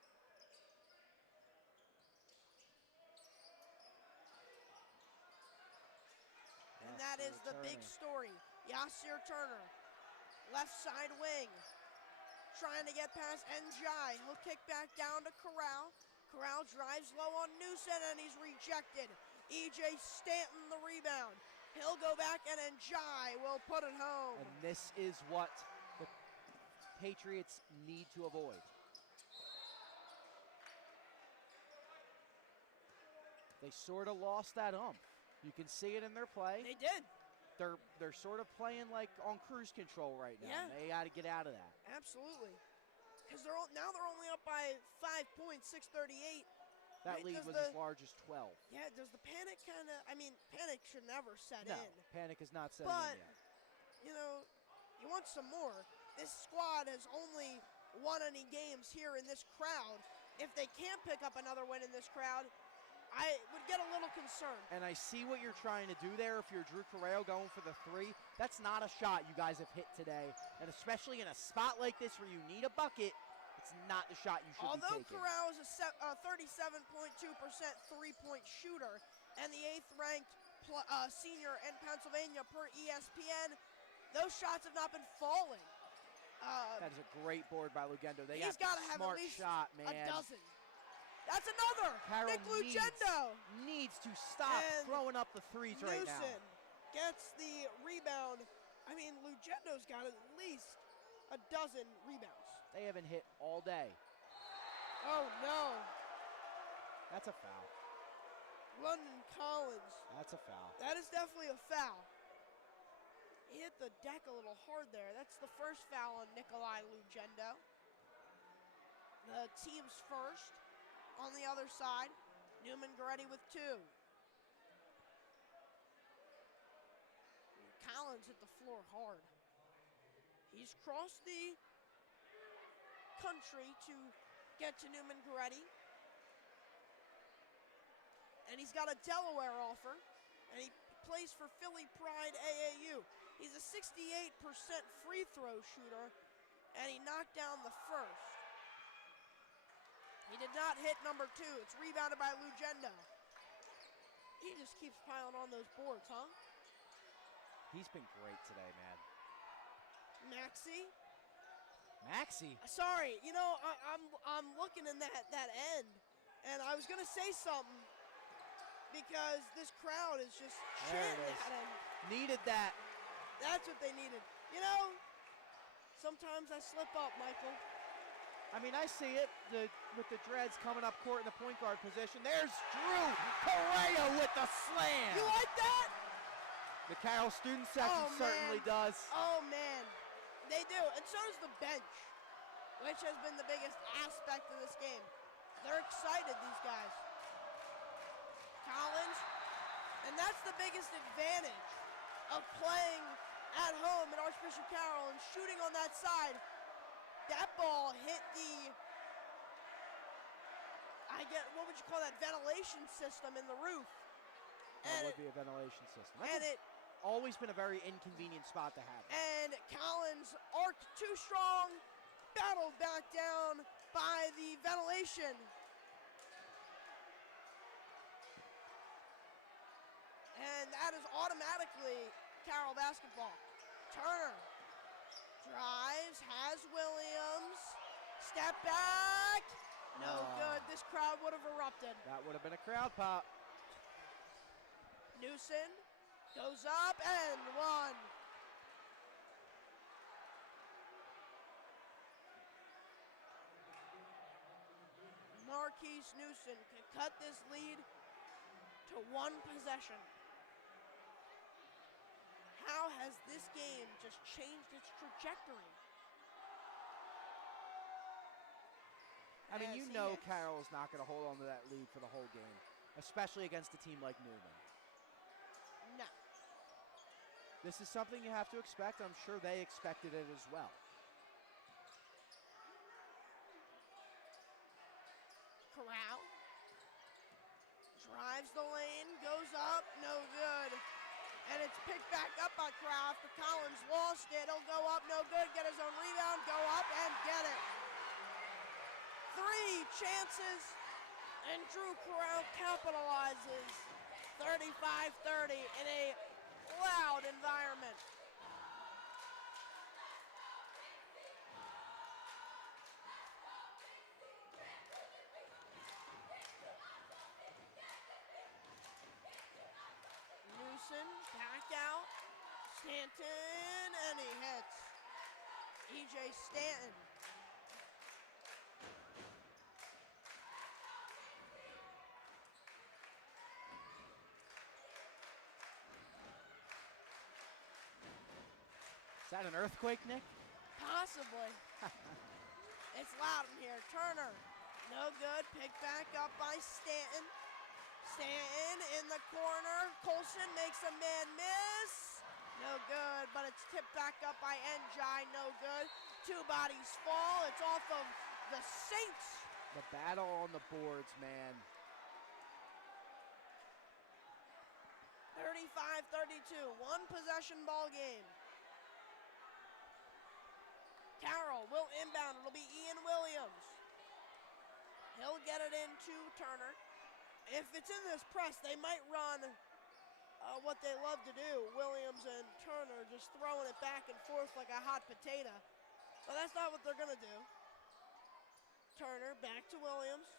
And that is the big story. Yasir Turner, left side wing, trying to get past Njai. He'll kick back down to Carroll. Carroll drives low on Newson, and he's rejected. E.J. Stanton the rebound. He'll go back, and Njai will put it home. And this is what the Patriots need to avoid. They sort of lost that umph. You can see it in their play. They did. They're sort of playing like on cruise control right now. Yeah. They got to get out of that. Absolutely. Because they're only up by 5 points, 6:38. That lead was as large as 12. Yeah, does the panic kind of, panic should never set in. Panic is not setting But, in yet. you know, you want some more. This squad has only won any games here in this crowd. If they can't pick up another win in this crowd, I would get a little concerned. And I see what you're trying to do there. If you're Drew Carroll going for the 3, that's not a shot you guys have hit today. And especially in a spot like this where you need a bucket, it's not the shot you should be taking. Although Carroll is a 37.2% three-point shooter and the 8th-ranked senior in Pennsylvania per ESPN, those shots have not been falling. That is a great board by Lugendo. He's got to have at least shot, man. a dozen. That's another. Carroll Nick Lugendo needs to stop throwing up the 3s right now. Newson gets the rebound. Lugendo's got at least a dozen rebounds. They haven't hit all day. Oh, no. That's a foul. London Collins. That's a foul. That is definitely a foul. He hit the deck a little hard there. That's the first foul on Nikolai Lugendo. The team's first. On the other side, Neumann-Goretti with 2. Collins hit the floor hard. He's crossed the country to get to Neumann-Goretti. And he's got a Delaware offer, and he plays for Philly Pride AAU. He's a 68% free throw shooter, and he knocked down the first. He did not hit number 2. It's rebounded by Lugendo. He just keeps piling on those boards, huh? He's been great today, man. Maxey? Sorry, I'm looking in that end, and I was gonna say something because this crowd is just chanting at him. Needed that. That's what they needed. Sometimes I slip up, Michael. I see it with the dreads coming up court in the point guard position. There's Drew Correa with the slam. You like that? The Carroll student section certainly does. Oh, man. They do. And so does the bench, which has been the biggest aspect of this game. They're excited, these guys. Collins, and that's the biggest advantage of playing at home at Archbishop Carroll and shooting on that side. That ball hit what would you call that, ventilation system in the roof. That would be a ventilation system. That's always been a very inconvenient spot to have. And Collins arced too strong, battled back down by the ventilation. And that is automatically Carroll basketball. Turner drives, has Williams, step back, no good. This crowd would have erupted. That would have been a crowd pop. Newsom goes up and one. Marquise Newsom could cut this lead to one possession. How has this game just changed its trajectory? I mean, you know Carroll's not going to hold on to that lead for the whole game, especially against a team like Neumann. No. This is something you have to expect. I'm sure they expected it as well. Corral drives the lane, goes up, no good. And it's picked back up by Corral after Collins lost it. He'll go up, no good, get his own rebound, go up and get it. 3 chances, and Drew Carroll capitalizes. 35-30 in a loud environment. Newsom back out. Stanton, and he hits. E.J. Stanton. Is that an earthquake, Nick? Possibly. It's loud in here. Turner, no good. Picked back up by Stanton. Stanton in the corner. Colson makes a man miss. No good, but it's tipped back up by Njai. No good. 2 bodies fall. It's off of the Saints. The battle on the boards, man. 35-32. 1 possession ball game. Carroll will inbound. It'll be Ian Williams. He'll get it into Turner. If it's in this press, they might run what they love to do. Williams and Turner just throwing it back and forth like a hot potato. But that's not what they're going to do. Turner back to Williams.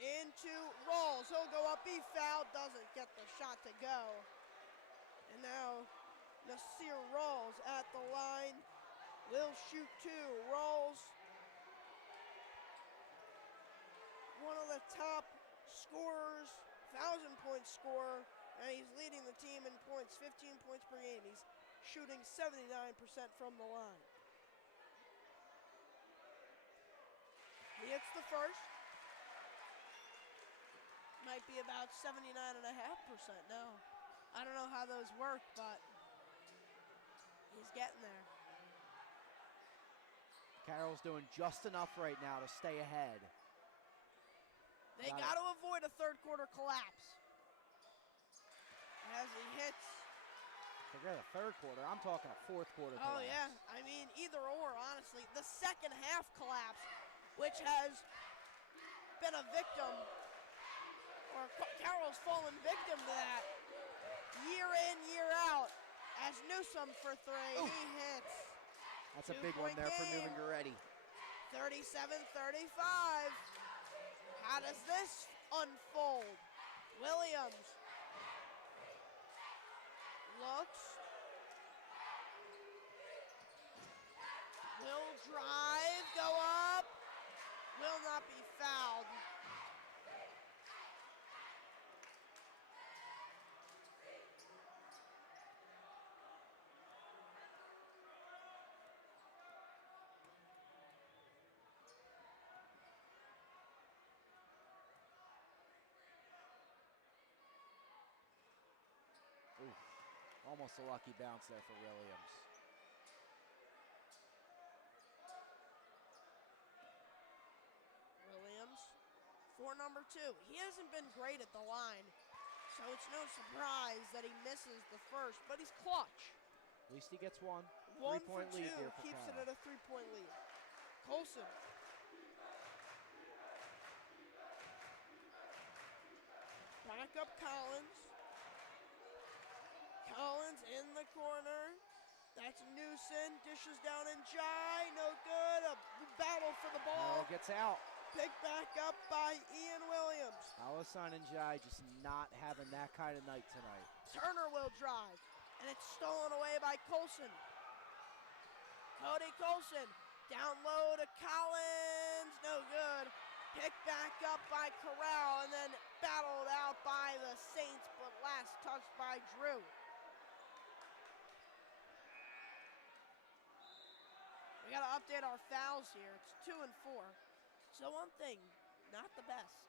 Into Rolls. He'll go up, be fouled, doesn't get the shot to go. And now Nasir Rolls at the line. Will shoot 2. Rolls. One of the top scorers, 1,000-point scorer, and he's leading the team in points, 15 points per game. He's shooting 79% from the line. He hits the first. Might be about 79.5% now. I don't know how those work, but he's getting there. Carroll's doing just enough right now to stay ahead. They got to avoid a third quarter collapse. As he hits. Forget a third quarter. I'm talking a fourth quarter collapse. Oh, yeah. I mean, either or, honestly. The second half collapse, which has been a victim, or Carroll's fallen victim to that, year in, year out, as Newsom for 3. Ooh. He hits. That's a big one there for Neumann-Goretti. 37-35. How does this unfold? Williams looks. Will drive, go up. Will not be fouled. Almost a lucky bounce there for Williams. Williams for number 2. He hasn't been great at the line, so it's no surprise that he misses the first, but he's clutch. At least he gets one. 1 for 3-point 2, lead here for keeps it Carroll. at a 3-point lead. Colson. Back up Collins. Collins in the corner. That's Newson. Dishes down in Jai. No good. A battle for the ball. Carroll gets out. Picked back up by Ian Williams. Alasan and Jai just not having that kind of night tonight. Turner will drive. And it's stolen away by Colson. Cody Colson. Down low to Collins. No good. Picked back up by Carroll and then battled out by the Saints, but last touched by Drew. We got to update our fouls here. It's 2 and 4. So one thing, not the best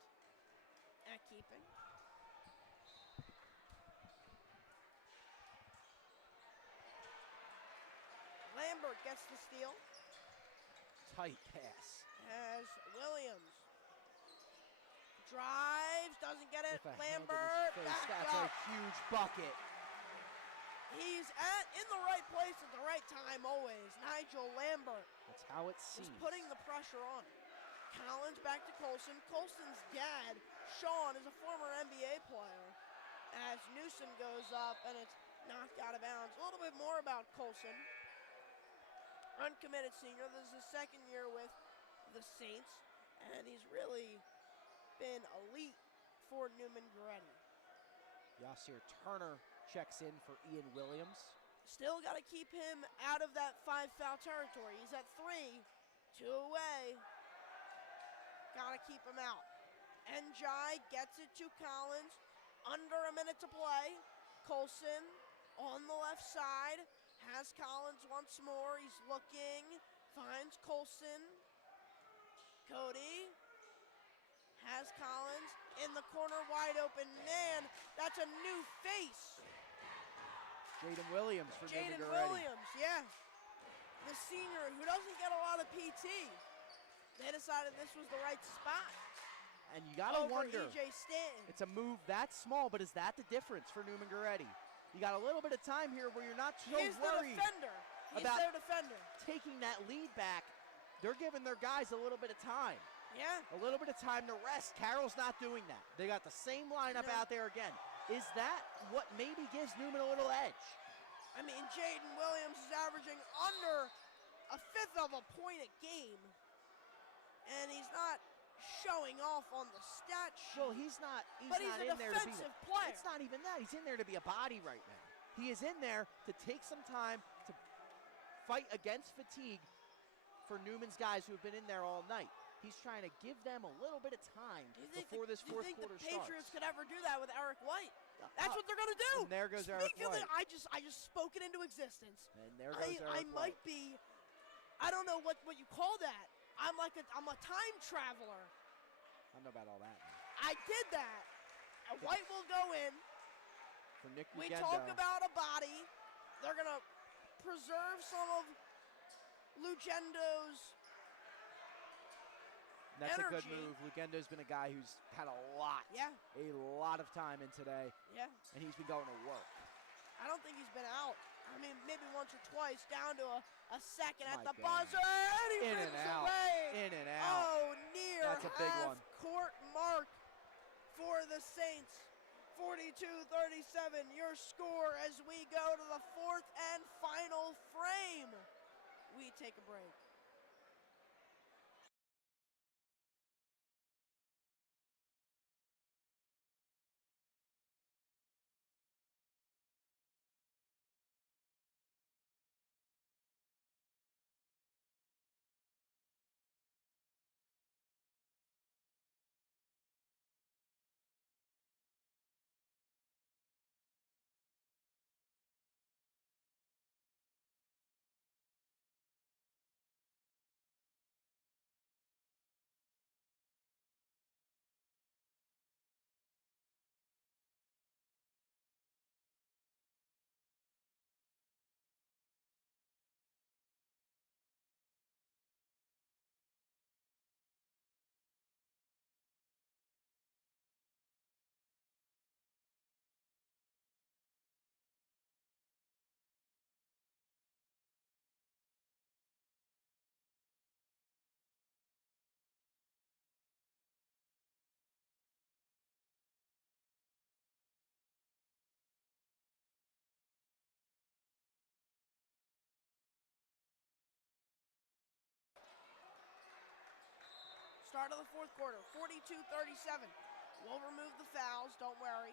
at keeping. Lambert gets the steal. Tight pass. As Williams drives, doesn't get it. With a hand in his Lambert, face. back That's up. a huge bucket. He's in the right place at the right time always. Nigel Lambert That's how it is seems. putting the pressure on. Collins back to Colson. Colson's dad, Sean, is a former NBA player. As Newsom goes up and it's knocked out of bounds. A little bit more about Colson. Uncommitted senior. This is his second year with the Saints, and he's really been elite for Neumann-Goretti. Yasir Turner checks in for Ian Williams. Still got to keep him out of that 5-foul territory. He's at 3, 2 away. Got to keep him out. Njai gets it to Collins. Under a minute to play. Colson on the left side. Has Collins once more. He's looking. Finds Colson. Cody. Has Collins in the corner wide open. Man, that's a new face. Jaden Williams for Jaden Neumann-Goretti. Williams, yeah. The senior who doesn't get a lot of PT. They decided this was the right spot. And you got to over wonder. E.J. Stanton. It's a move that small, but is that the difference for Neumann-Goretti? You got a little bit of time here where you're not so He's worried the defender. He's about their defender. taking that lead back. They're giving their guys a little bit of time. Yeah. A little bit of time to rest. Carroll's not doing that. They got the same lineup No. out there again. Is that what maybe gives Newman a little edge? I mean, Jaden Williams is averaging under a fifth of a point a game. And he's not showing off on the stat sheet. Well, he's not but he's not a in there to be defensive player. It's not even that. He's in there to be a body right now. He is in there to take some time to fight against fatigue for Newman's guys who have been in there all night. He's trying to give them a little bit of time before this fourth quarter starts. Do you think the Patriots starts. could ever do that with Eric White? That's what they're going to do. And there goes Eric Speaking of White. that, I just spoke it into existence. And there goes Eric I might White. be, I don't know what you call that. I'm a time traveler. I don't know about all that. I did that. And White will go in. For Nick We Lugendo. talk about a body. They're going to preserve some of Lugendo's That's a good energy. move. Lugendo's been a guy who's had a lot of time in today, Yeah. and he's been going to work. I don't think he's been out. I mean, maybe once or twice, down to a second at My the God. buzzer, and he In and rips out. away. In and out. Oh, near That's a big one. half-court mark for the Saints. 42-37, your score as we go to the fourth and final frame. We take a break. Start of the fourth quarter, 42-37. We'll remove the fouls, don't worry.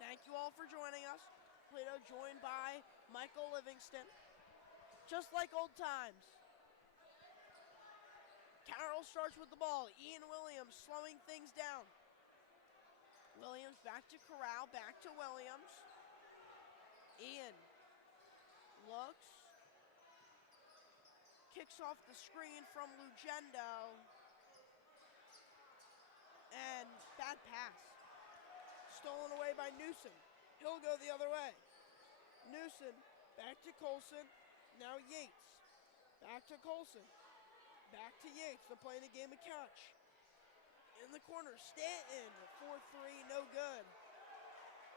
Thank you all for joining us. Plato joined by Michael Livingston. Just like old times. Carroll starts with the ball. Ian Williams slowing things down. Williams back to Corral, back to Williams. Ian looks. Kicks off the screen from Lugendo. And bad pass. Stolen away by Newsom. He'll go the other way. Newsom back to Colson. Now Yates. Back to Colson. Back to Yates. They're playing a game of catch. In the corner, Stanton, 4-3, no good.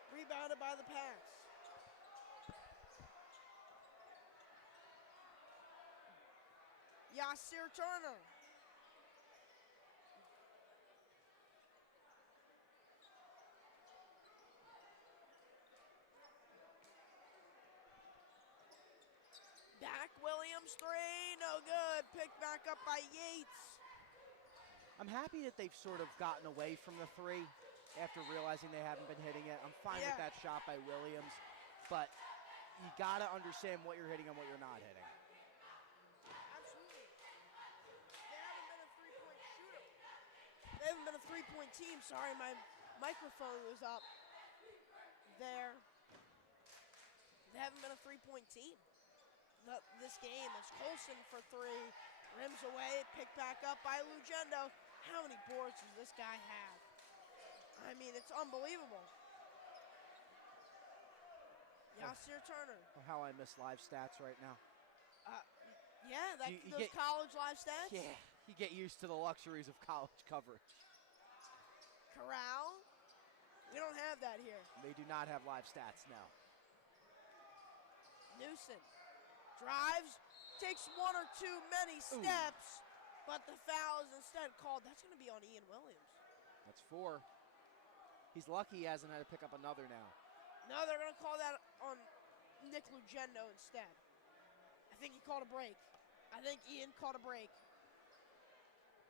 Rebounded by the Pats. Yasir Turner. Back, Williams, 3, no good. Picked back up by Yates. I'm happy that they've sort of gotten away from the 3 after realizing they haven't been hitting it. I'm fine with that shot by Williams, but you got to understand what you're hitting and what you're not hitting. Absolutely. They haven't been a three-point shooter. They haven't been a three-point team. Sorry, my microphone was up there. They haven't been a three-point team. This game is Colson for 3. Rims away, picked back up by Lugendo. How many boards does this guy have? I mean, it's unbelievable. Yasir Turner. Oh, how I miss live stats right now. Yeah, those college live stats. Yeah, you get used to the luxuries of college coverage. Corral. We don't have that here. They do not have live stats now. Newsom drives, takes one or too many steps, but the foul is instead called. That's going to be on Ian Williams. That's 4. He's lucky he hasn't had to pick up another now. No, they're going to call that on Nick Lugendo instead. I think he called a break. I think Ian called a break.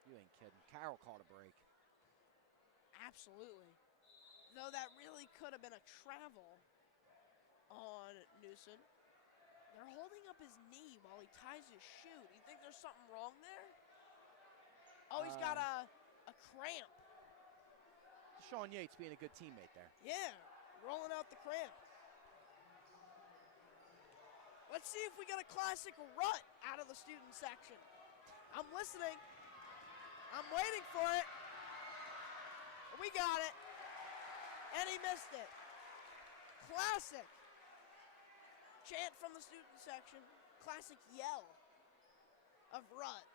You ain't kidding. Carroll called a break. Absolutely. Though that really could have been a travel on Newsom. They're holding up his knee while he ties his shoe. Do you think there's something wrong there? Oh, he's got a cramp. Sean Yates being a good teammate there. Yeah, rolling out the cramp. Let's see if we get a classic rut out of the student section. I'm listening. I'm waiting for it. We got it. And he missed it. Classic. Chant from the student section. Classic yell of rut.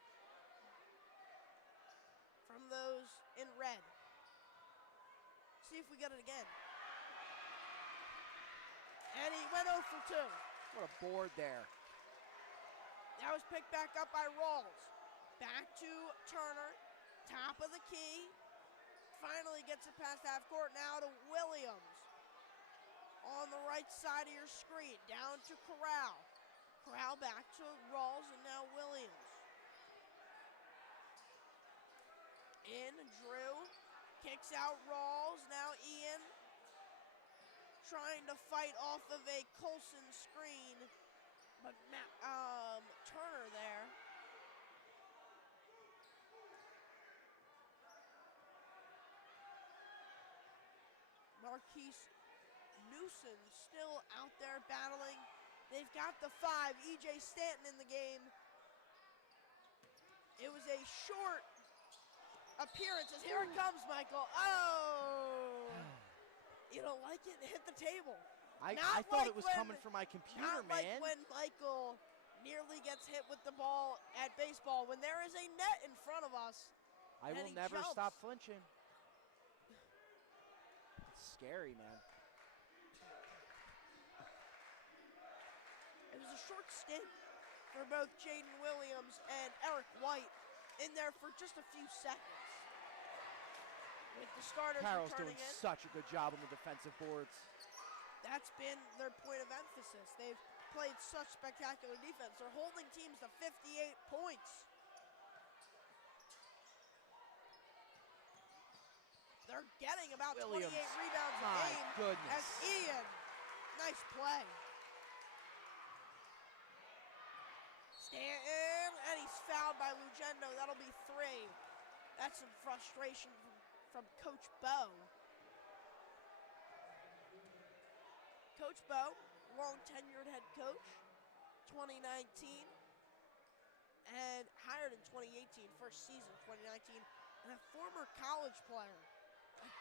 From those in red. See if we get it again. And he went 0 for 2. What a board there. That was picked back up by Rawls. Back to Turner. Top of the key. Finally gets it past half court. Now to Williams. On the right side of your screen. Down to Corral. Corral back to Rawls and now Williams. In, Drew. Kicks out Rawls. Now Ian. Trying to fight off of a Colson screen. But Turner there. Marquise Newsom still out there battling. They've got the 5. E.J. Stanton in the game. It was a short appearance. As here it comes, Michael. Oh! You don't like it? Hit the table. I thought it was coming from my computer, not man. Like when Michael nearly gets hit with the ball at baseball. When there is a net in front of us, I will never stop flinching. It's scary, man. It was a short stint for both Jaden Williams and Eric White in there for just a few seconds. With the starters Carroll's returning doing in. such a good job on the defensive boards. That's been their point of emphasis. They've played such spectacular defense. They're holding teams to 58 points. are getting about Williams. 28 rebounds a My game. goodness. As Ian, nice play. Stanton, and he's fouled by Lugendo. That'll be 3. That's some frustration from Coach Bo. Coach Bo, long tenured head coach, 2019, and hired in 2018, first season 2019, and a former college player.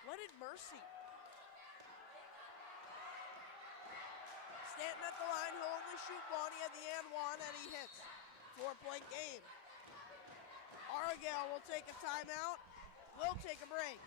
What did Mercy? Stanton at the line, he'll only shoot one. He had the and one, and he hits. 4-point game. Argyle will take a timeout. We'll take a break.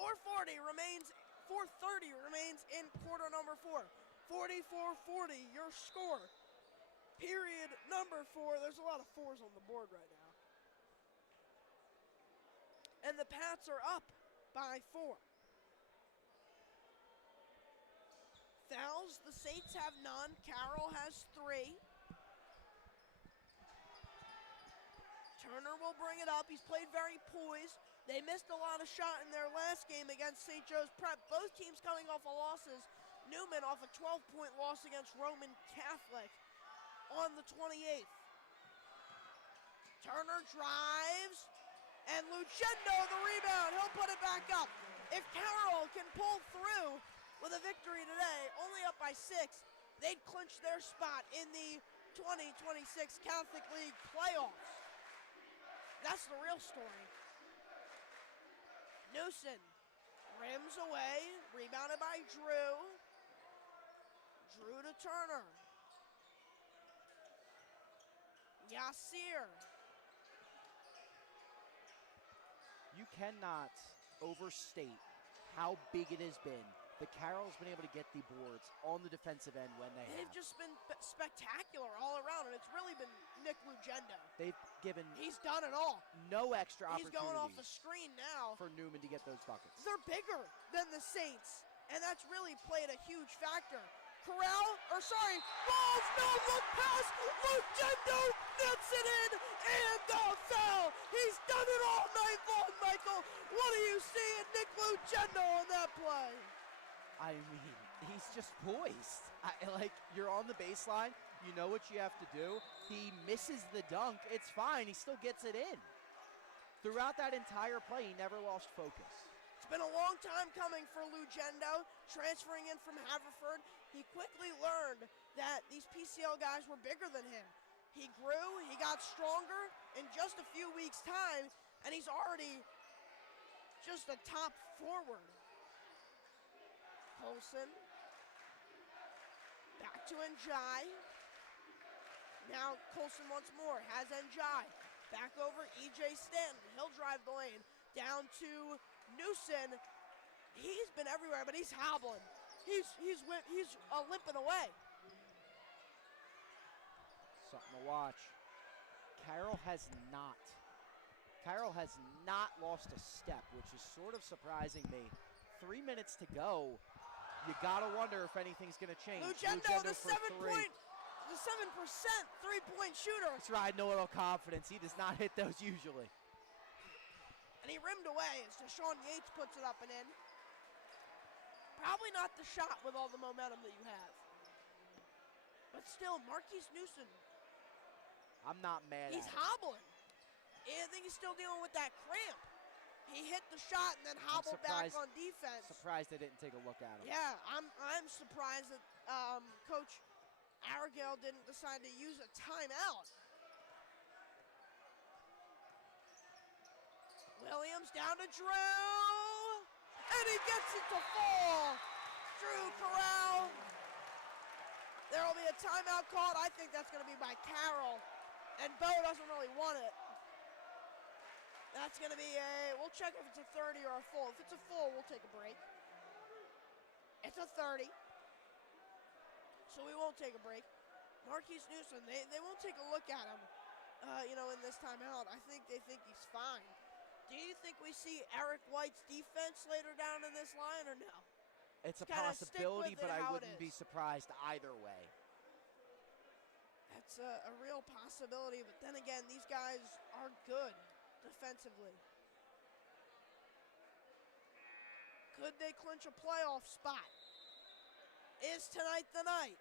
.430 remains in quarter number 4. 44-40, your score. Period number 4. There's a lot of 4s on the board right now. And the Pats are up by 4. Fouls, the Saints have none. Carroll has 3. Turner will bring it up. He's played very poised. They missed a lot of shot in their last game against St. Joe's Prep. Both teams coming off of losses. Neumann off a 12-point loss against Roman Catholic on the 28th. Turner drives, and Lugendo the rebound. He'll put it back up. If Carroll can pull through with a victory today, only up by 6, they'd clinch their spot in the 2026 Catholic League playoffs. That's the real story. Newson rims away, rebounded by Drew. Drew to Turner. Yasir. You cannot overstate how big it has been that Carroll's been able to get the boards on the defensive end when they have. They've just been spectacular all around, and it's really been Nick Lugendo. They've given He's done it all. no extra He's opportunities going off the screen now. for Neumann to get those buckets. They're bigger than the Saints, and that's really played a huge factor. Rolls, no look pass, Lugendo nets it in, and the foul. He's done it all night long, Michael. What do you see in Nick Lugendo on that play? I mean, he's just poised. You're on the baseline. You know what you have to do. He misses the dunk. It's fine. He still gets it in. Throughout that entire play, he never lost focus. It's been a long time coming for Lugendo, transferring in from Haverford. He quickly learned that these PCL guys were bigger than him. He grew, he got stronger in just a few weeks' time, and he's already just a top forward. Colson, back to Njai. Now Colson once more, has Njai. Back over E.J. Stanton, he'll drive the lane. Down to Newson. He's been everywhere, but he's hobbling. He's limping away. Something to watch. Carroll has not lost a step, which is sort of surprising me. 3 minutes to go. You gotta wonder if anything's gonna change. Lugendo, the for 7% three. three-point shooter. He's riding a little confidence. He does not hit those usually. And he rimmed away as Deshaun Yates puts it up and in. Probably not the shot with all the momentum that you have. But still, Marquise Newson. I'm not mad He's at it. hobbling. I think he's still dealing with that cramp. He hit the shot and then hobbled back on defense. Surprised they didn't take a look at him. Yeah, I'm surprised that Coach Argyle didn't decide to use a timeout. Williams down to Drew, and he gets it to fall. Drew Carroll. There will be a timeout called. I think that's going to be by Carroll, and Bo doesn't really want it. That's going to be we'll check if it's a 30 or a full. If it's a full, we'll take a break. It's a 30, so we won't take a break. Marquise Newsom, they won't take a look at him, in this timeout. I think they think he's fine. Do you think we see Eric White's defense later down in this line or no? It's a possibility, but I wouldn't be surprised either way. That's a real possibility, but then again, these guys are good defensively. Could they clinch a playoff spot? Is tonight the night?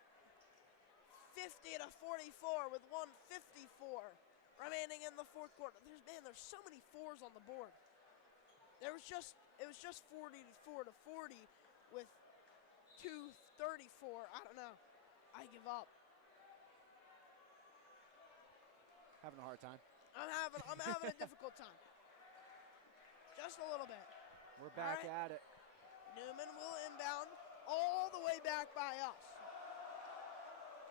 50-44 with 1:54 remaining in the fourth quarter. There's so many fours on the board. It was just 44-40 with 2:34. I don't know. I give up. Having a hard time. I'm having a difficult time. Just a little bit. We're back at it. Neumann will inbound all the way back by us.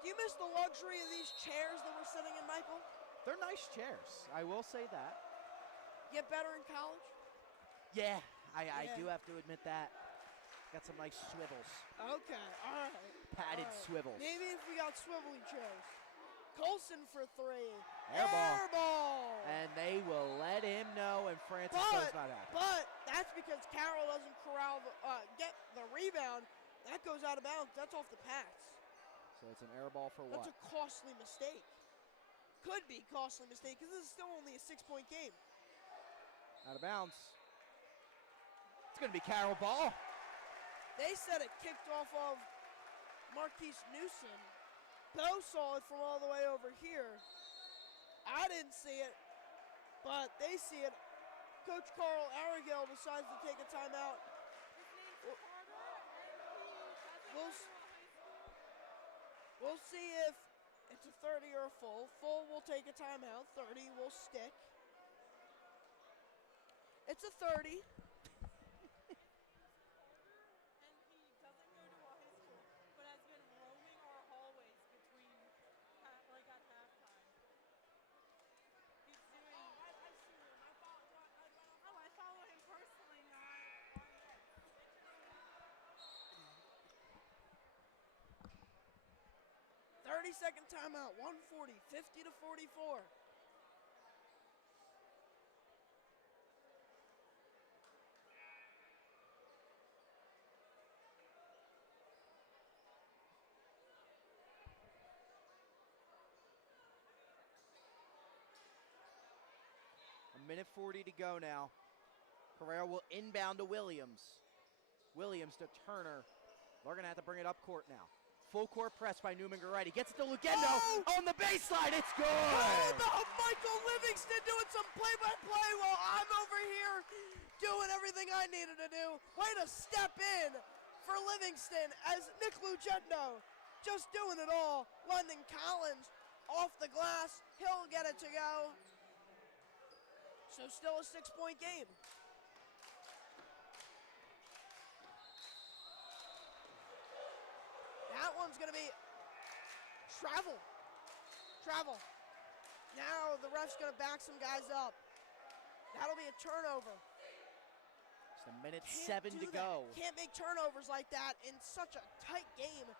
Do you miss the luxury of these chairs that we're sitting in, Michael? They're nice chairs. I will say that. Get better in college? Yeah, I do have to admit that. Got some nice swivels. Okay, all right. Padded swivels. Maybe if we got swivelly chairs. Colson for three. Air ball. And they will let him know, and Francis does not happen. But that's because Carroll doesn't get the rebound. That goes out of bounds. That's off the pass. So it's an air ball for what? That's a costly mistake. Could be costly mistake because this is still only a 6-point game. Out of bounds. It's going to be Carroll ball. They said it kicked off of Marquise Newsom. Bo saw it from all the way over here. I didn't see it, but they see it. Coach Carl Argyle decides to take a timeout. We'll see if it's a 30 or a full. Full will take a timeout. 30 will stick. It's a 30. Second timeout, 140, 50-44. A minute 40 to go now. Carrera will inbound to Williams. Williams to Turner. They're going to have to bring it up court now. Full court press by Neumann-Goretti. Gets it to Lugendo on the baseline. It's good. Oh, no, Michael Livingston doing some play-by-play while I'm over here doing everything I needed to do. Way to step in for Livingston as Nick Lugendo just doing it all. London Collins off the glass. He'll get it to go. So still a 6-point game. That one's going to be travel. Now the ref's going to back some guys up. That'll be a turnover. Just a minute 7 to go. Can't make turnovers like that in such a tight game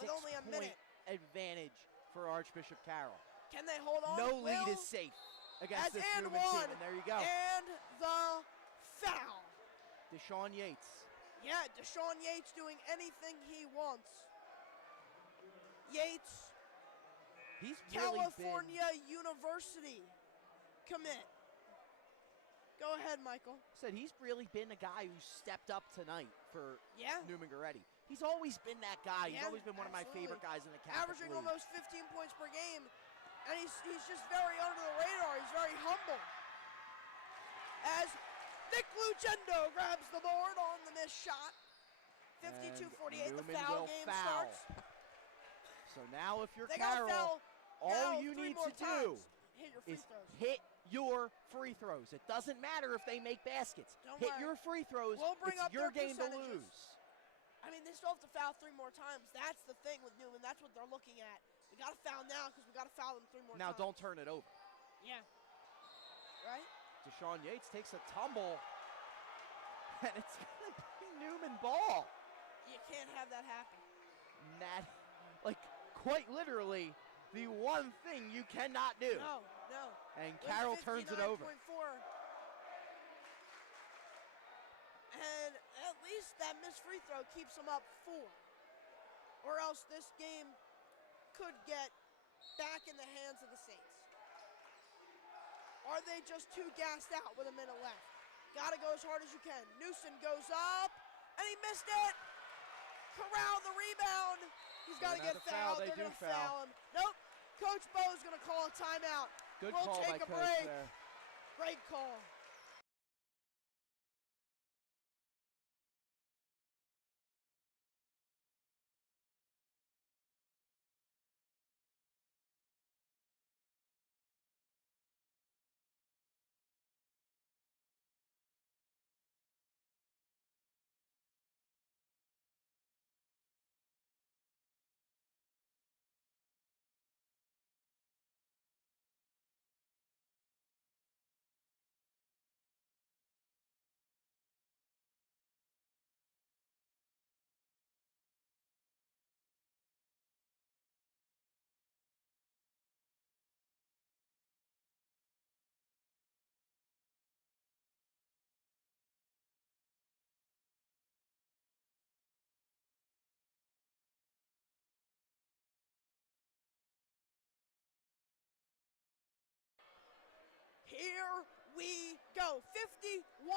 with only a minute. 6-point advantage for Archbishop Carroll. Can they hold on? No lead is safe against this Neumann team, and there you go. And the foul. Deshaun Yates. Yeah, Deshaun Yates doing anything he wants. Yates, he's California University commit. Go ahead, Michael. Said he's really been a guy who stepped up tonight for Neumann-Goretti. He's always been that guy. He's always been one of my favorite guys in the Catholic Averaging League. Almost 15 points per game, and he's just very under the radar. He's very humble. as Nick Lucendo grabs the board on the missed shot. 52-48, the foul game starts. So now if you're They got Carroll, foul now all you 3 need more to do times. Hit your free is throws. hit your free throws. It doesn't matter if they make baskets. Don't Hit worry. your free throws. We'll bring it's up your their game to percentages. lose. I mean, they still have to foul 3 more times. That's the thing with Newman. That's what they're looking at. We got to foul now because we got to foul them 3 more Now times. don't turn it over. Yeah. Right? Deshaun Yates takes a tumble, and it's going to be Newman ball. You can't have that happen. That, like, quite literally, the one thing you cannot do. No. And Carroll turns it over. 59.4. And at least that missed free throw keeps them up 4. Or else this game could get back in the hands of the Saints. Are they just too gassed out with a minute left? Gotta go as hard as you can. Newsom goes up, and he missed it. Corral the rebound. He's got to get fouled. They're going to foul him. Nope. Coach Bo's going to call a timeout. Good we'll call take by a Coach break. there. Great call. Here we go. 51.6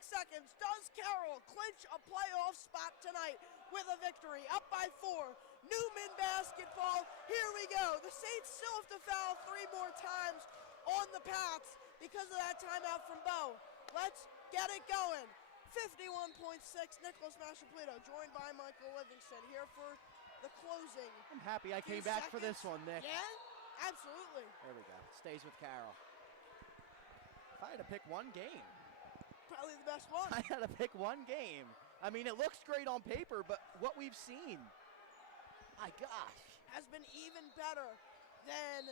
seconds. Does Carroll clinch a playoff spot tonight with a victory? Up by 4. Newman basketball. Here we go. The Saints still have to foul 3 more times on the Pats because of that timeout from Bo. Let's get it going. 51.6. Nicholas Mastripolito joined by Michael Livingston here for the closing. I'm happy I came back for this one, Nick. Yeah, absolutely. There we go. Stays with Carroll. If I had to pick one game. Probably the best one. I had to pick one game. I mean, it looks great on paper, but what we've seen, my gosh. Has been even better than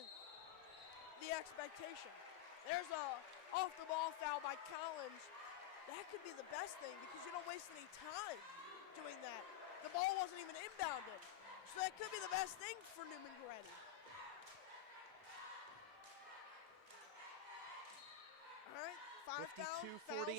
the expectation. There's a off-the-ball foul by Collins. That could be the best thing because you don't waste any time doing that. The ball wasn't even inbounded. So that could be the best thing for Neumann-Goretti. All right, 5 fouls to 3.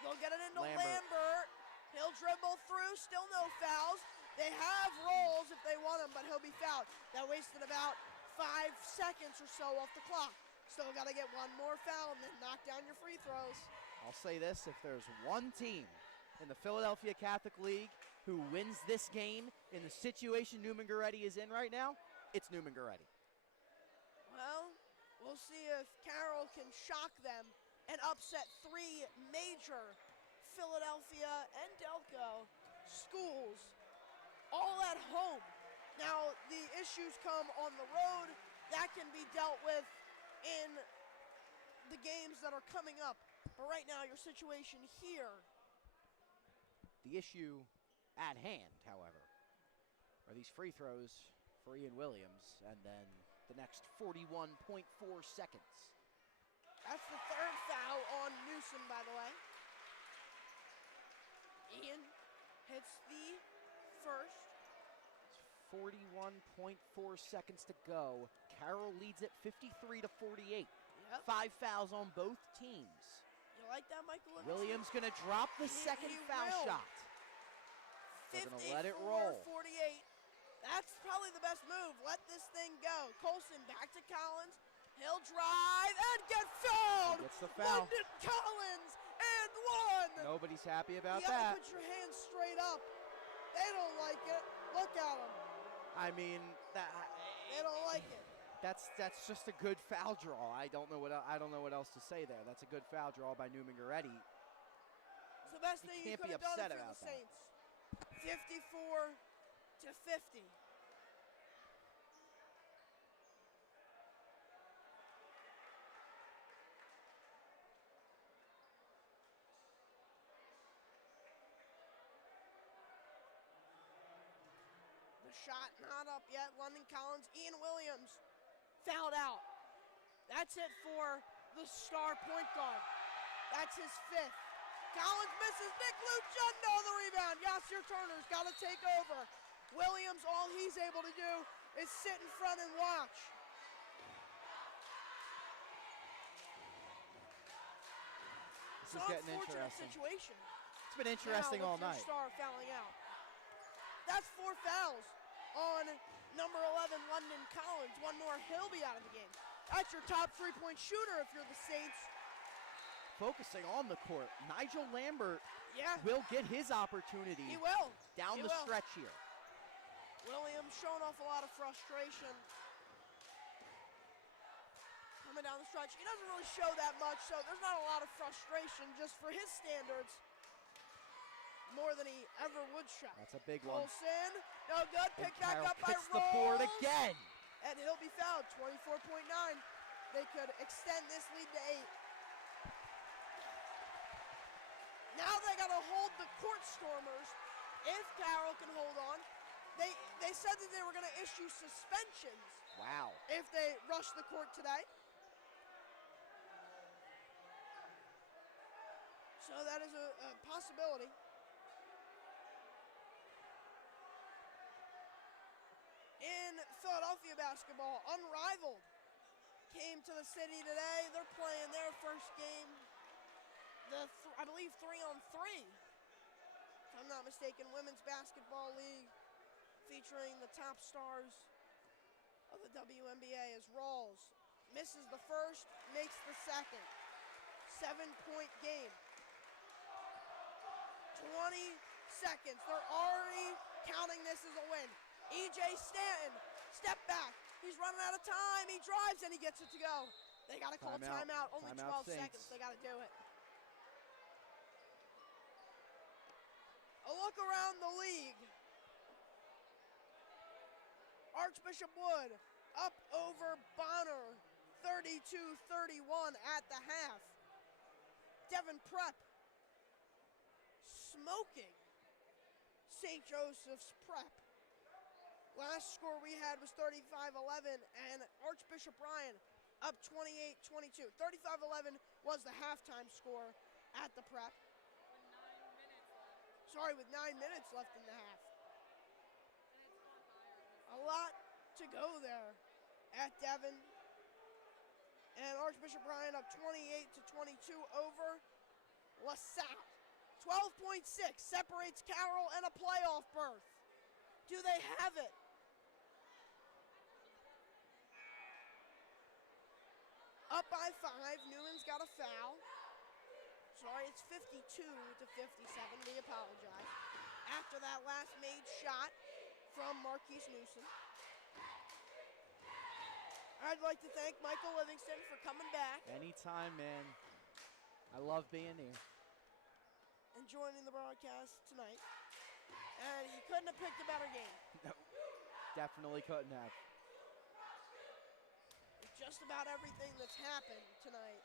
They'll get it into Lambert. He'll dribble through, still no fouls. They have rolls if they want him, but he'll be fouled. That wasted about 5 seconds or so off the clock. Still got to get one more foul and then knock down your free throws. I'll say this, if there's one team in the Philadelphia Catholic League who wins this game in the situation Neumann-Goretti is in right now, it's Neumann-Goretti. Well, we'll see if Carroll can shock them and upset 3 major Philadelphia and Delco schools all at home. Now, the issues come on the road. That can be dealt with in the games that are coming up. But right now, your situation here. The issue at hand, however, are these free throws for Ian Williams and then the next 41.4 seconds. That's the 3rd foul on Newsom, by the way. Ian hits the first. 41.4 seconds to go. Carroll leads it 53-48. Yep. 5 fouls on both teams. You like that, Michael? Williams going to drop the second foul shot. They're going to let it roll. 54-48. That's probably the best move. Let this thing go. Colson back to Collins. He'll drive and get fouled. He gets the foul. London Collins and 1. Nobody's happy about you that. Put your hands straight up. They don't like it. Look at them. I mean, they don't like it. That's just a good foul draw. I don't know what else to say there. That's a good foul draw by Neumann-Goretti. It's the best thing you could have done for the Saints. 54-50. The shot not up yet. London Collins, Ian Williams fouled out. That's it for the star point guard. That's his 5th. Collins misses. Nick Luciano the rebound. Yasir Turner's got to take over. Williams, all he's able to do is sit in front and watch. This is getting interesting. Situation. It's been interesting all night. Star fouling out. That's 4 fouls on number 11, London Collins. One more, he'll be out of the game. That's your top 3-point shooter if you're the Saints. Focusing on the court, Nigel Lambert will get his opportunity. He will. Down the stretch here. Williams showing off a lot of frustration. Coming down the stretch. He doesn't really show that much, so there's not a lot of frustration just for his standards. More than he ever would show. That's a big one. Olsen, no good. Picked back up by Rolls. The board again. And he'll be fouled. 24.9. They could extend this lead to 8. Now they got to hold the court stormers. If Carroll can hold on, they said that they were going to issue suspensions. Wow. If they rush the court today. So that is a possibility. In Philadelphia basketball, unrivaled, came to the city today. They're playing their first game, I believe 3-on-3, if I'm not mistaken, Women's Basketball League, featuring the top stars of the WNBA as Rawls misses the first, makes the second. 7-point game. 20 seconds. They're already counting this as a win. E.J. Stanton, step back. He's running out of time. He drives and he gets it to go. They got to call timeout. Only 12 seconds. They got to do it. A look around the league. Archbishop Wood up over Bonner, 32-31 at the half. Devon Prep smoking St. Joseph's Prep. Last score we had was 35-11, and Archbishop Ryan up 28-22. 35-11 was the halftime score at the Prep. With 9 minutes left in the half. A lot to go there at Devon. And Archbishop Ryan up 28-22 over LaSalle. 12.6 separates Carroll and a playoff berth. Do they have it? Up by 5. Newman's got a foul. Sorry, it's 52-57. We apologize. After that last made shot from Marquise Newsom. I'd like to thank Michael Livingston for coming back. Anytime, man. I love being here. And joining the broadcast tonight. And he couldn't have picked a better game. No, definitely couldn't have. Just about everything that's happened tonight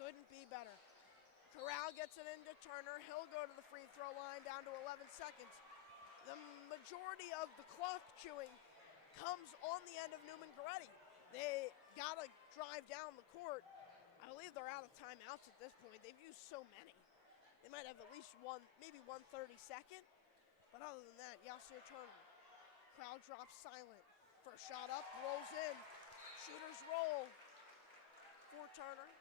couldn't be better. Corral gets it into Turner. He'll go to the free throw line down to 11 seconds. The majority of the clock chewing comes on the end of Neumann-Goretti. They got to drive down the court. I believe they're out of timeouts at this point. They've used so many. They might have at least one, maybe 1/32nd. But other than that, Yasir Turner. Crowd drops silent. First shot up, rolls in. Shooters roll for Turner.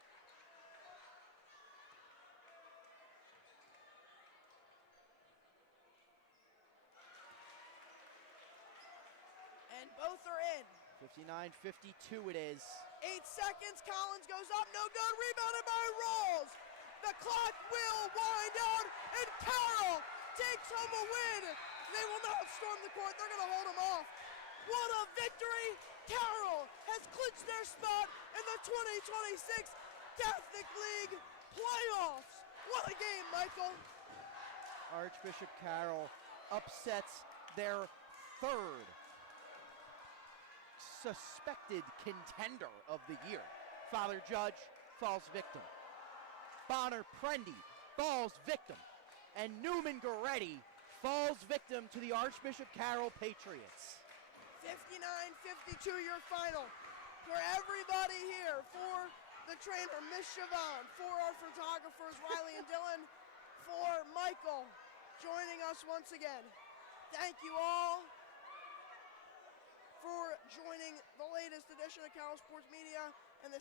And both are in. 59-52 it is. 8 seconds, Collins goes up, no good, rebounded by Rawls. The clock will wind down, and Carroll takes home a win. They will not storm the court, they're gonna hold him off. What a victory! Carroll has clinched their spot in the 2026 Catholic League playoffs. What a game, Michael. Archbishop Carroll upsets their third suspected contender of the year. Father Judge falls victim. Bonner Prendy falls victim. And Neumann-Goretti falls victim to the Archbishop Carroll Patriots. 59-52 your final. For everybody here, for the trainer, Miss Siobhan, for our photographers, Riley and Dylan, for Michael joining us once again. Thank you all for joining the latest edition of Carroll Sports Media.